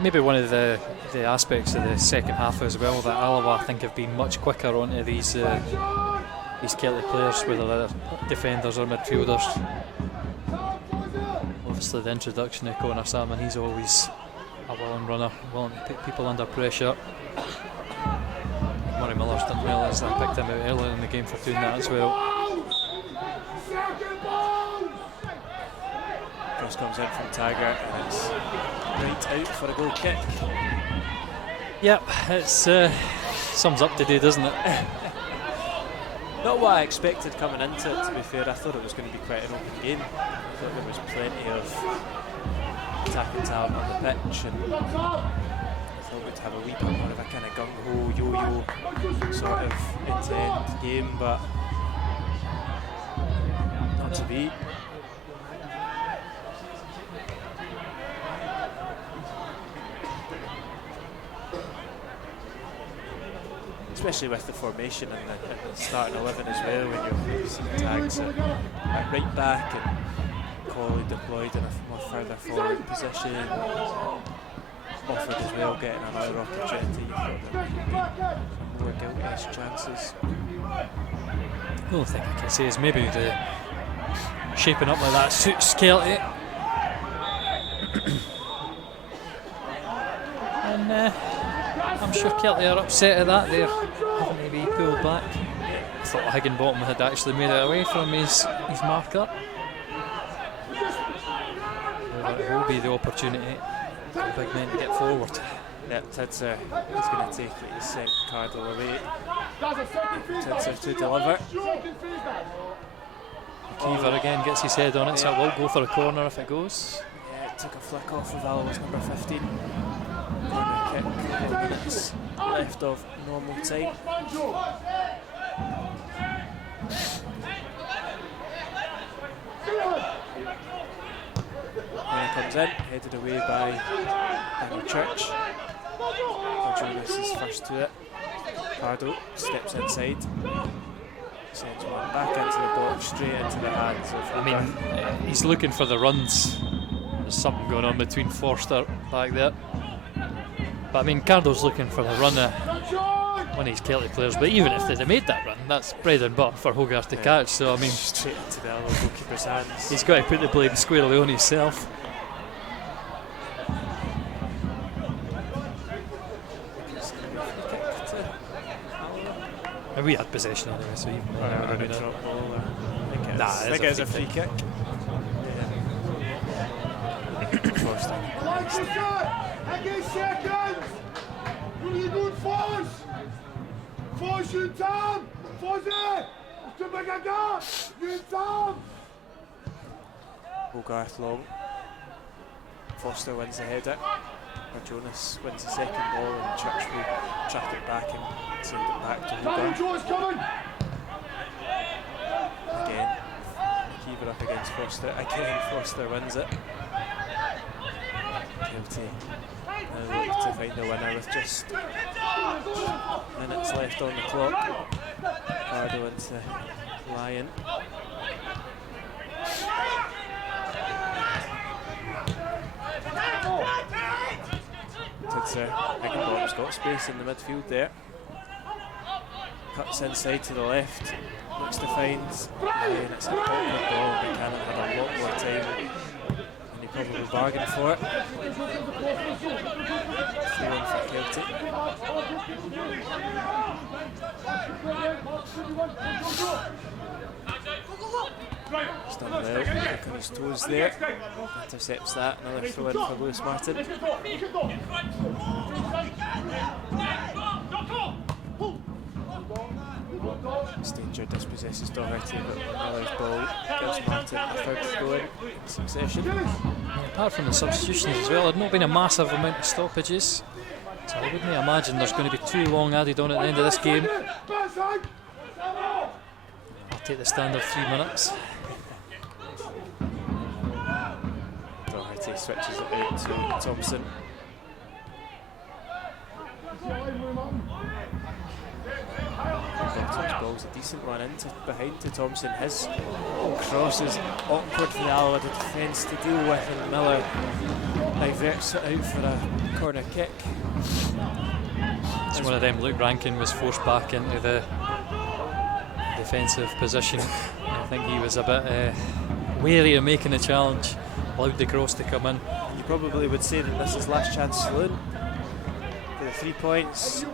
Maybe one of the aspects of the second half as well that Alloa I think have been much quicker onto these Kelty players, whether they're defenders or midfielders. Obviously the introduction of Connor Salmon, he's always a willing runner, willing to put people under pressure. Murray Miller's done well as I picked him out earlier in the game for doing that as well. cross comes in from Taggart and it's right out for a goal kick. Yep, it's sums up today, doesn't it? Not what I expected coming into it, to be fair. I thought it was going to be quite an open game. I thought there was plenty of attacking talent on the pitch, and I thought we'd have a wee bit more of a kind of gung-ho, yo-yo sort of end-to-end game, but not to be. Especially with the formation and the starting 11 as well, when you're seeing Tags at right back and Colley deployed in a more further forward position. Offered as well, getting another opportunity. You thought there would be more guiltless chances. The only thing I can say is maybe the shaping up like that suits Kelty. And I'm sure Kelty are upset at that. They're having to be pulled back. I thought Higginbottom had actually made it away from his marker. It will be the opportunity for the big men to get forward. Yep, Tidser is going to take it. He's sent Cardle away. Tidser to deliver. McKeever again gets his head on it, so it will go for a corner if it goes. Yeah, it took a flick off of Allo's number 15. Corner kick, 4 minutes left of normal time. When it comes in, headed away by Danny Church. Jonas is first to it. Pardo steps inside. Sends one back into the box, straight into the hands of. I mean, he's looking for the runs. There's something going on between Forster back there. But I mean, Cardo's looking for the run of one of these Kelty players. But even if they'd have made that run, that's bread and butter for Hogarth to catch. So I mean, straight into the other goalkeeper's hands. He's got to put the blame squarely on himself. And we had possession anyway, so even I think it's a free kick. Forster. Again, seconds! What are you doing, Foz? Foz, you in time! Fozzie! To make a gap! You in time! Hogarth long. Foster wins the header. Or Jonas wins the second ball, and Church will track it back and send it back to Hogarth. Again, McKeever up against Foster. Again, Foster wins it. Kelty now looking to find the winner with just minutes left on the clock. Pardo into Lyon. Tidser, Higginbottom's got space in the midfield there. Cuts inside to the left. Looks to find Lyon. It's a awkward ball. Buchanan had a lot more time. Probably bargained for it. 3-1 for Kelty. He's done well, back on his toes there. Intercepts that, another throw in for Lewis Martin. Stanger dispossesses Doherty, but Miller's ball gives Martin a third throw in succession. Apart from the substitutions as well, there'd not been a massive amount of stoppages, so I wouldn't imagine there's going to be too long added on at the end of this game. I'll take the standard 3 minutes. Doherty switches it out to Thompson. Thompson's ball's a decent one into behind to Thompson. His cross is awkward for the Alloa defence to deal with, and Miller diverts it out for a corner kick. It's one of them. Luke Rankin was forced back into the defensive position. I think he was a bit wary of making a challenge, allowed the cross to come in. You probably would say that this is last chance saloon. For the 3 points,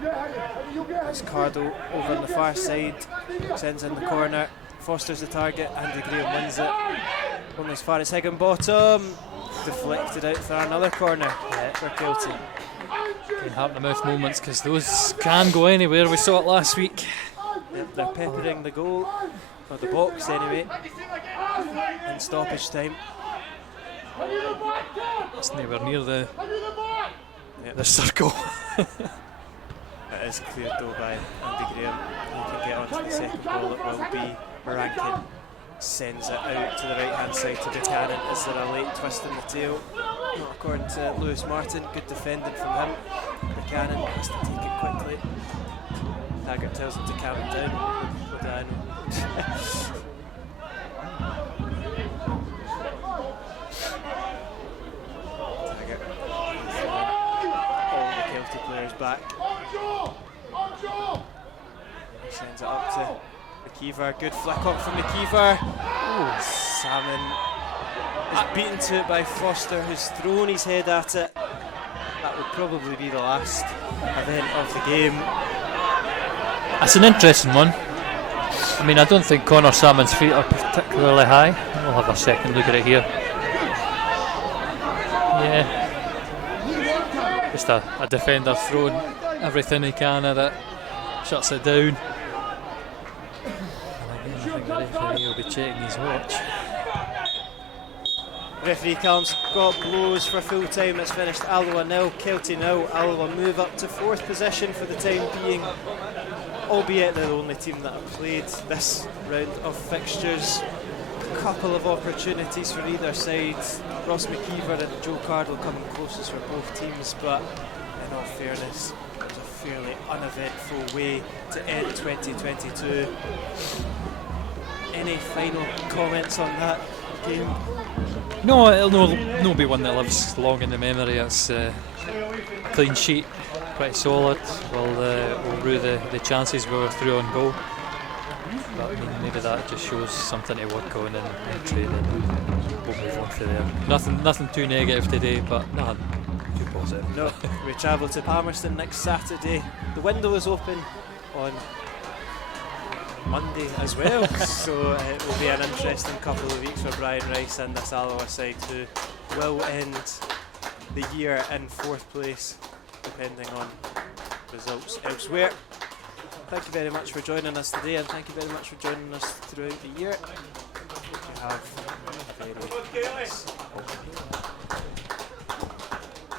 it's Cardo over on the far side, sends in the corner, Foster's the target, Andy Graham wins it, only as far as Higginbottom, deflected out for another corner for Kelty. Can have the mouth moments because those can go anywhere. We saw it last week. Yep, they're peppering the goal, or the box anyway, in stoppage time. It's nowhere near the Yep. circle. It is cleared though by Andy Graham. He can get onto the second ball. It will be Morankin. Sends it out to the right hand side to Buchanan. Is there a late twist in the tail? Not according to Lewis Martin. Good defending from him. Buchanan has to take it quickly. Taggart tells him to calm it down. What do I know? Taggart. All the Celtic players back. He sends it up to McKeever. Good flick up from McKeever. Salmon is beaten to it by Foster, who's thrown his head at it. That would probably be the last event of the game. That's an interesting one. I mean, I don't think Connor Salmon's feet are particularly high. We'll have a second look at it here. Yeah. Just a defender throwing everything he can at it. Shuts it down. And again, I think the referee will be checking his watch. Referee Callum Scott blows for full time. It's finished Alloa 0, Kelty 0. Alloa move up to 4th position for the time being, albeit they're the only team that have played this round of fixtures. A couple of opportunities for either side. Ross McKeever and Joe Cardle coming closest for both teams, but in all fairness, it was a fairly uneventful way to end 2022. Any final comments on that game? No, it'll no be one that lives long in the memory. It's a clean sheet, pretty solid. We'll rue the chances we were through on goal. But I mean, maybe that just shows something to work on in training. We'll move on from there. Nothing too negative today, but nothing too positive. No, we travel to Palmerston next Saturday. The window is open on Monday as well, so it will be an interesting couple of weeks for Brian Rice and this Alloa side, who will end the year in 4th place, depending on results elsewhere. Thank you very much for joining us today, and thank you very much for joining us throughout the year. You have a very nice